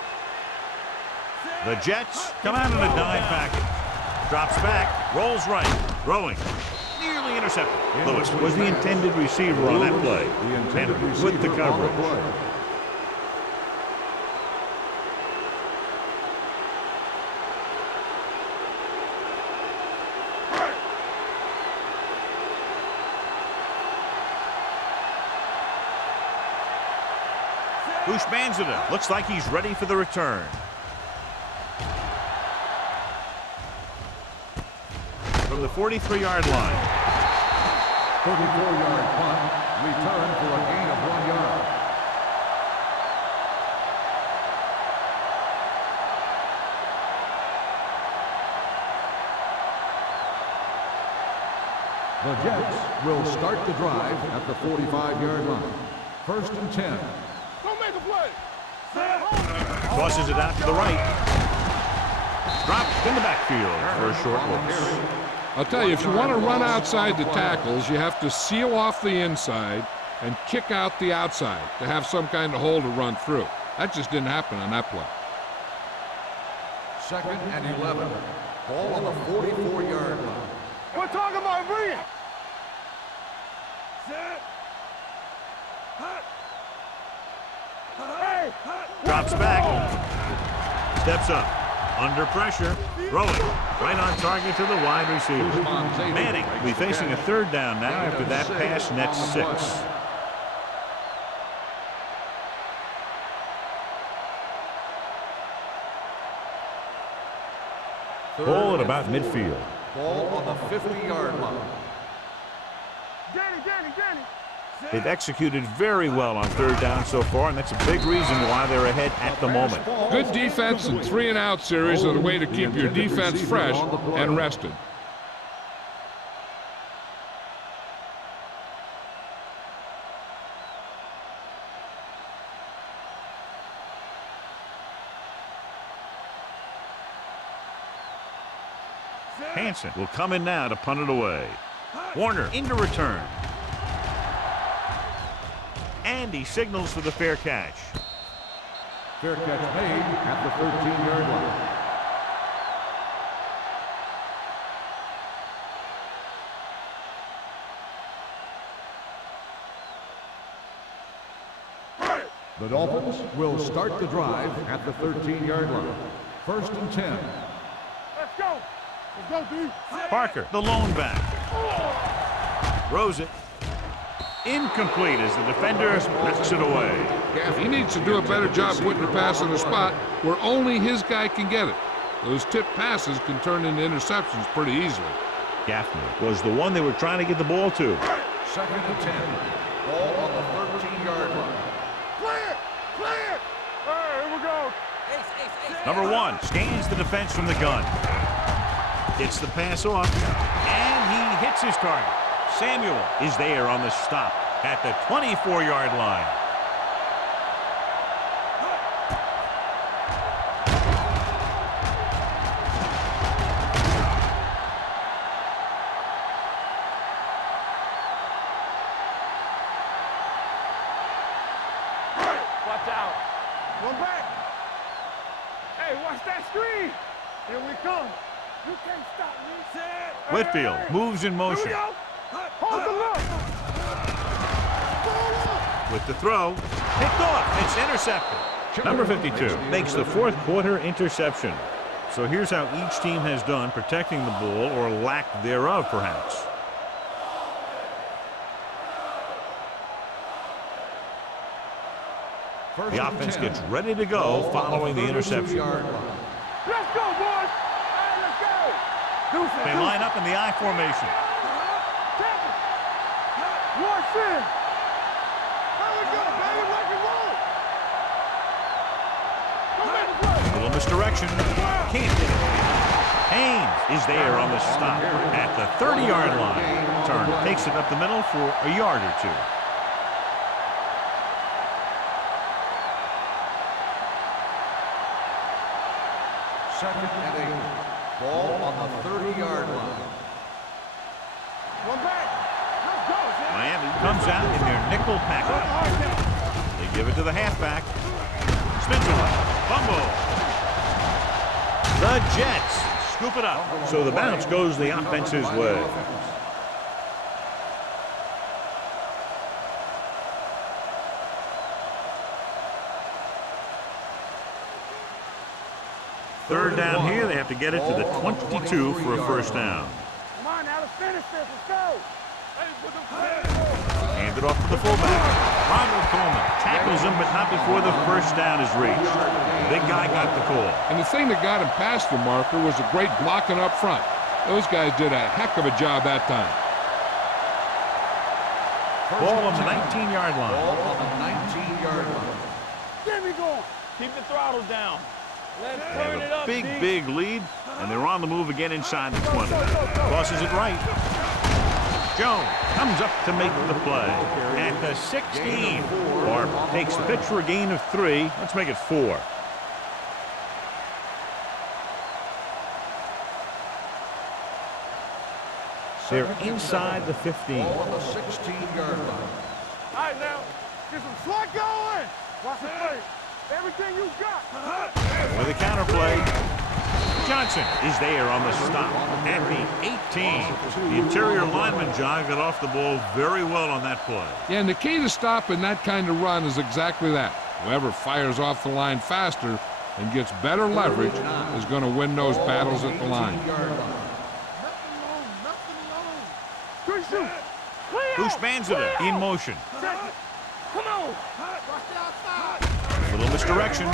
The Jets come out in a dime package. Drops back, rolls right, throwing. Nearly intercepted. Lewis was the intended receiver on that play. And with the coverage. Bushmanzada looks like he's ready for the return. From the 43-yard line. 34-yard punt, return for a gain of 1 yard. The Jets will start the drive at the 45-yard line. 1st and 10. Go make a play. Tosses it out to the right. Dropped in the backfield for a short loss. I'll tell you, if you want to run outside the tackles, you have to seal off the inside and kick out the outside to have some kind of hole to run through. That just didn't happen on that play. 2nd and 11. Ball on the 44-yard line. We're talking about bring it. Drops back. Steps up. Under pressure, throwing right on target to the wide receiver. Manning will be facing a third down now after that pass nets 6. Ball at about midfield. Ball on the 50-yard line. Danny. They've executed very well on third down so far, and that's a big reason why they're ahead at the moment. Good defense and 3-and-out series are the way to keep your defense fresh and rested. Hansen will come in now to punt it away. Warner into return. And he signals for the fair catch. Fair catch made at the 13-yard line. The Dolphins will start the drive at the 13-yard line. 1st and 10. Let's go. Let's go, D. Parker, the lone back. Throws it. Incomplete as the defender knocks it away. He needs to do a better job putting the pass in a spot where only his guy can get it. Those tip passes can turn into interceptions pretty easily. Gaffney was the one they were trying to get the ball to. 2nd and 10. Ball on the 13-yard line. Clear. All right, here we go. Number 1 scans the defense from the gun. Gets the pass off, and he hits his target. Samuel is there on the stop at the 24-yard line. Watch out. One back. Hey, watch that screen. Here we come. You can't stop me. Whitfield moves in Here we motion. go. Hold the look. With the throw, picked off. It's intercepted. Number 52 makes the 4th quarter interception. So here's how each team has done protecting the ball, or lack thereof, perhaps. The offense gets ready to go following the interception. Let's go, boys. All right, let's go. They line up in the I formation. Watch in. There we go, baby. Rock and roll. Go back to play. A little misdirection. Can't get it. Haynes is there on the stop at the 30-yard line. Turner takes it up the middle for a yard or 2. Second and 8. Ball on the 30-yard line. One back. Let's go, Zach. Miami comes out in their nickel package. They give it to the halfback. Spins away. Fumble. The Jets scoop it up. So the bounce goes the offense's way. Third down here. They have to get it to the 22 for a first down. Come on now, let's finish this. Let's go. Hand it off to the fullback. Ronald Coleman tackles him, but not before the first down is reached. The big guy got the call. And the thing that got him past the marker was a great blocking up front. Those guys did a heck of a job that time. Ball on the 19-yard line. Ball on the 19-yard line. Get me going. Keep the throttle down. Let's They turn it have a up, big, D. big lead, and they're on the move again inside the 20. Crosses it right. Jones comes up to make the play at the 16. Barber takes the pitch for a gain of 3. Let's make it 4. They're inside the 15. Ball on the 16-yard line. All right, now. Get some slot going. Watch the play. Everything you got. With a counterplay. Johnson is there on the stop at the 18. The interior lineman, John, got off the ball very well on that play. Yeah, and the key to stopping that kind of run is exactly that. Whoever fires off the line faster and gets better leverage is going to win those battles at the line. Ushmanzada in motion. Come on. Little misdirection.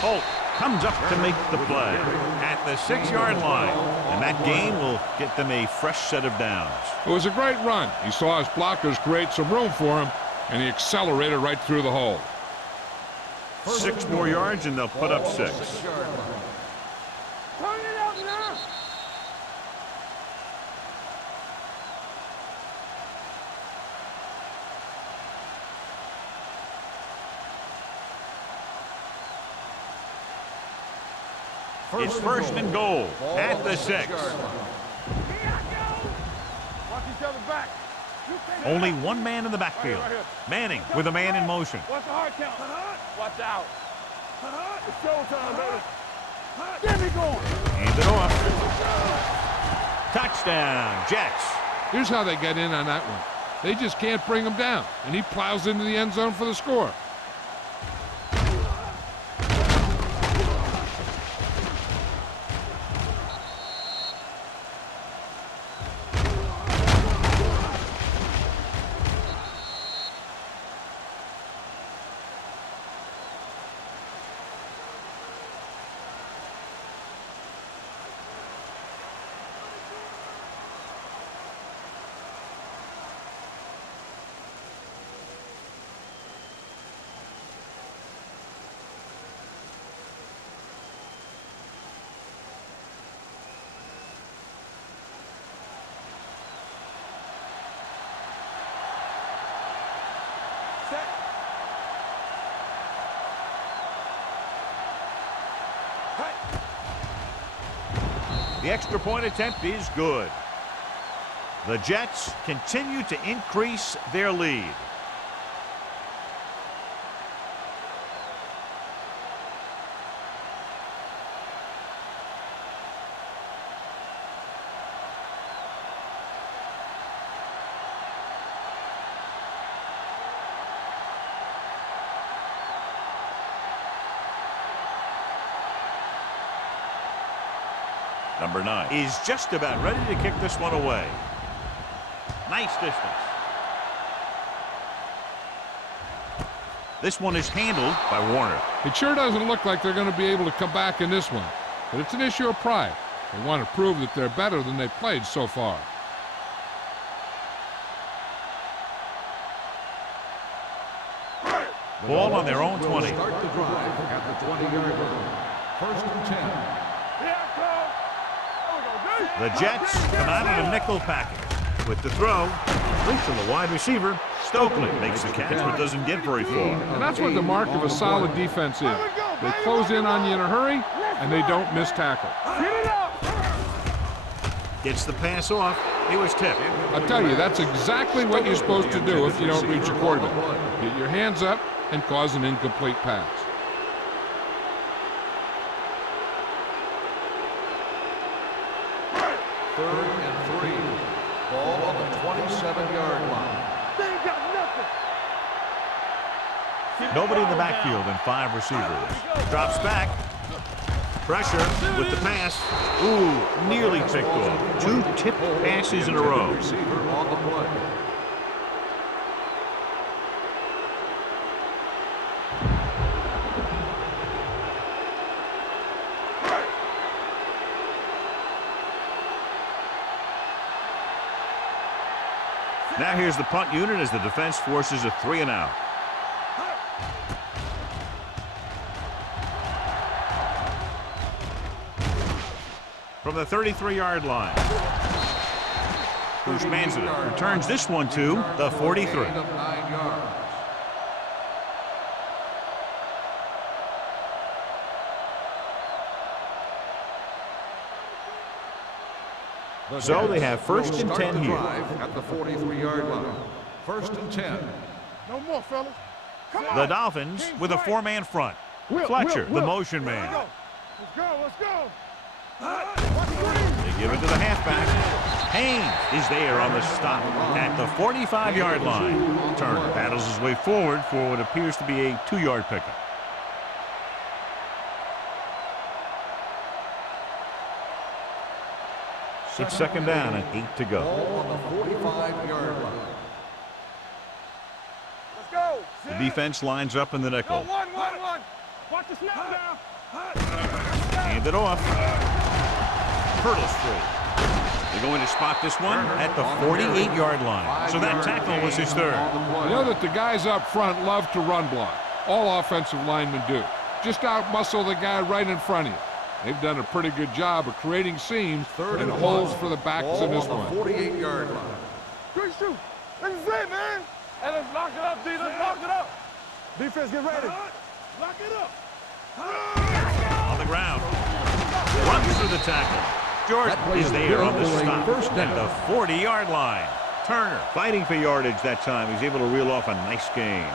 Holt comes up to make the play at the 6-yard line, and that gain will get them a fresh set of downs. It was a great run. He saw his blockers create some room for him, and he accelerated right through the hole. 6 more yards, and they'll put up 6. Turn it up now. It's first and goal at the 6. Here I go. Watch each other back. Only one man in the backfield. Manning with a man in motion. Watch the hard count. Watch out. It's showtime, baby. Get me going. Hand it off. Touchdown, Jets. Here's how they get in on that one. They just can't bring him down, and he plows into the end zone for the score. The extra point attempt is good. The Jets continue to increase their lead. Number 9 is just about ready to kick this one away. Nice distance. This one is handled by Warner. It sure doesn't look like they're going to be able to come back in this one, but it's an issue of pride. They want to prove that they're better than they've played so far. Ball on their own 20. Start the drive at the 20-yard line. First and 10. The Jets come out in a nickel package. With the throw, complete to the wide receiver. Stokely makes the catch, but doesn't get very far. And that's what the mark of a solid defense is. They close in on you in a hurry, and they don't miss tackle. Gets the pass off. He was tipped. I'll tell you, that's exactly what you're supposed to do if you don't reach your quarterback. Get your hands up and cause an incomplete pass. Third and 3. Ball on the 27-yard line. They ain't got nothing. Nobody in the backfield and 5 receivers. Drops back. Pressure with the pass. Ooh, nearly picked off. 2 tipped passes in a row. Receiver on the play. Now here's the punt unit as the defense forces a 3 and out. From the 33-yard line. Ushmanzada returns this one to the 43. Gain of 9 yards. So they have first and 10 here. At the 43-yard line. First and 10. No more, fellas. Come on. The Dolphins with a 4-man front. Fletcher, the motion man. Let's go. Let's go. They give it to the halfback. Haynes is there on the stop at the 45-yard line. Turner battles his way forward for what appears to be a 2-yard pickup. It's second down and 8 to go. Ball on the 45-yard line. Let's go. The defense lines up in the Go, nickel. one. Watch the snap now. Hand it off. Hurdles through. They're going to spot this one at the 48-yard line. So that tackle was his third. You know that the guys up front love to run block. All offensive linemen do. Just out-muscle the guy right in front of you. They've done a pretty good job of creating seams and holes for the backs in this one. 48-yard line. Good shoot. This is it, man. Hey, let's lock it up, D. Let's lock it up. Defense, get ready. Lock it up. On the ground. Runs through the tackle. Jordan is there on the stop at the 40-yard line. Turner fighting for yardage that time. He's able to reel off a nice gain.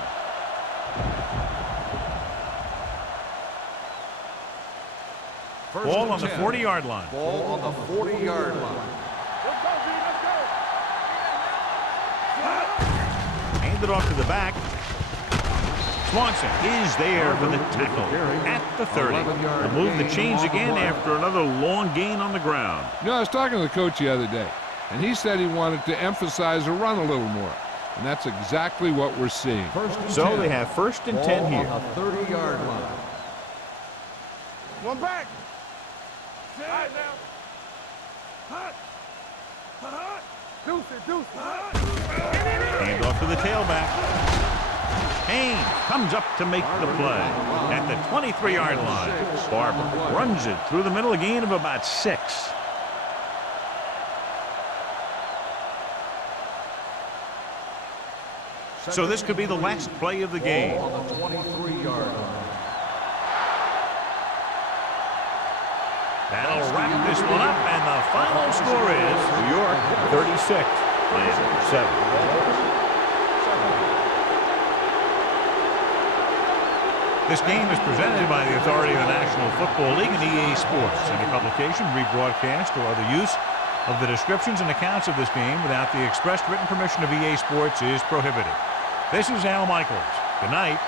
Ball on the 40-yard line. Ball on the 40-yard line. Let's go, D. Let's go. Hand it off to the back. Swanson is there for the tackle at the 30. The move the chains again after another long gain on the ground. You know, I was talking to the coach the other day, and he said he wanted to emphasize the run a little more. And that's exactly what we're seeing. So they have first and 10 here. On the 30-yard line. One back. All right, now. Deuce it. Hand off to the tailback. Haynes comes up to make the play at the 23-yard line. Barber runs it through the middle, a gain of about 6. So this could be the last play of the game. Ball on the 23-yard line. That'll wrap this one up, and the final score is New York 36, Miami 7. This game is presented by the authority of the National Football League and EA Sports. Any publication, rebroadcast, or other use of the descriptions and accounts of this game without the expressed written permission of EA Sports is prohibited. This is Al Michaels. Good night.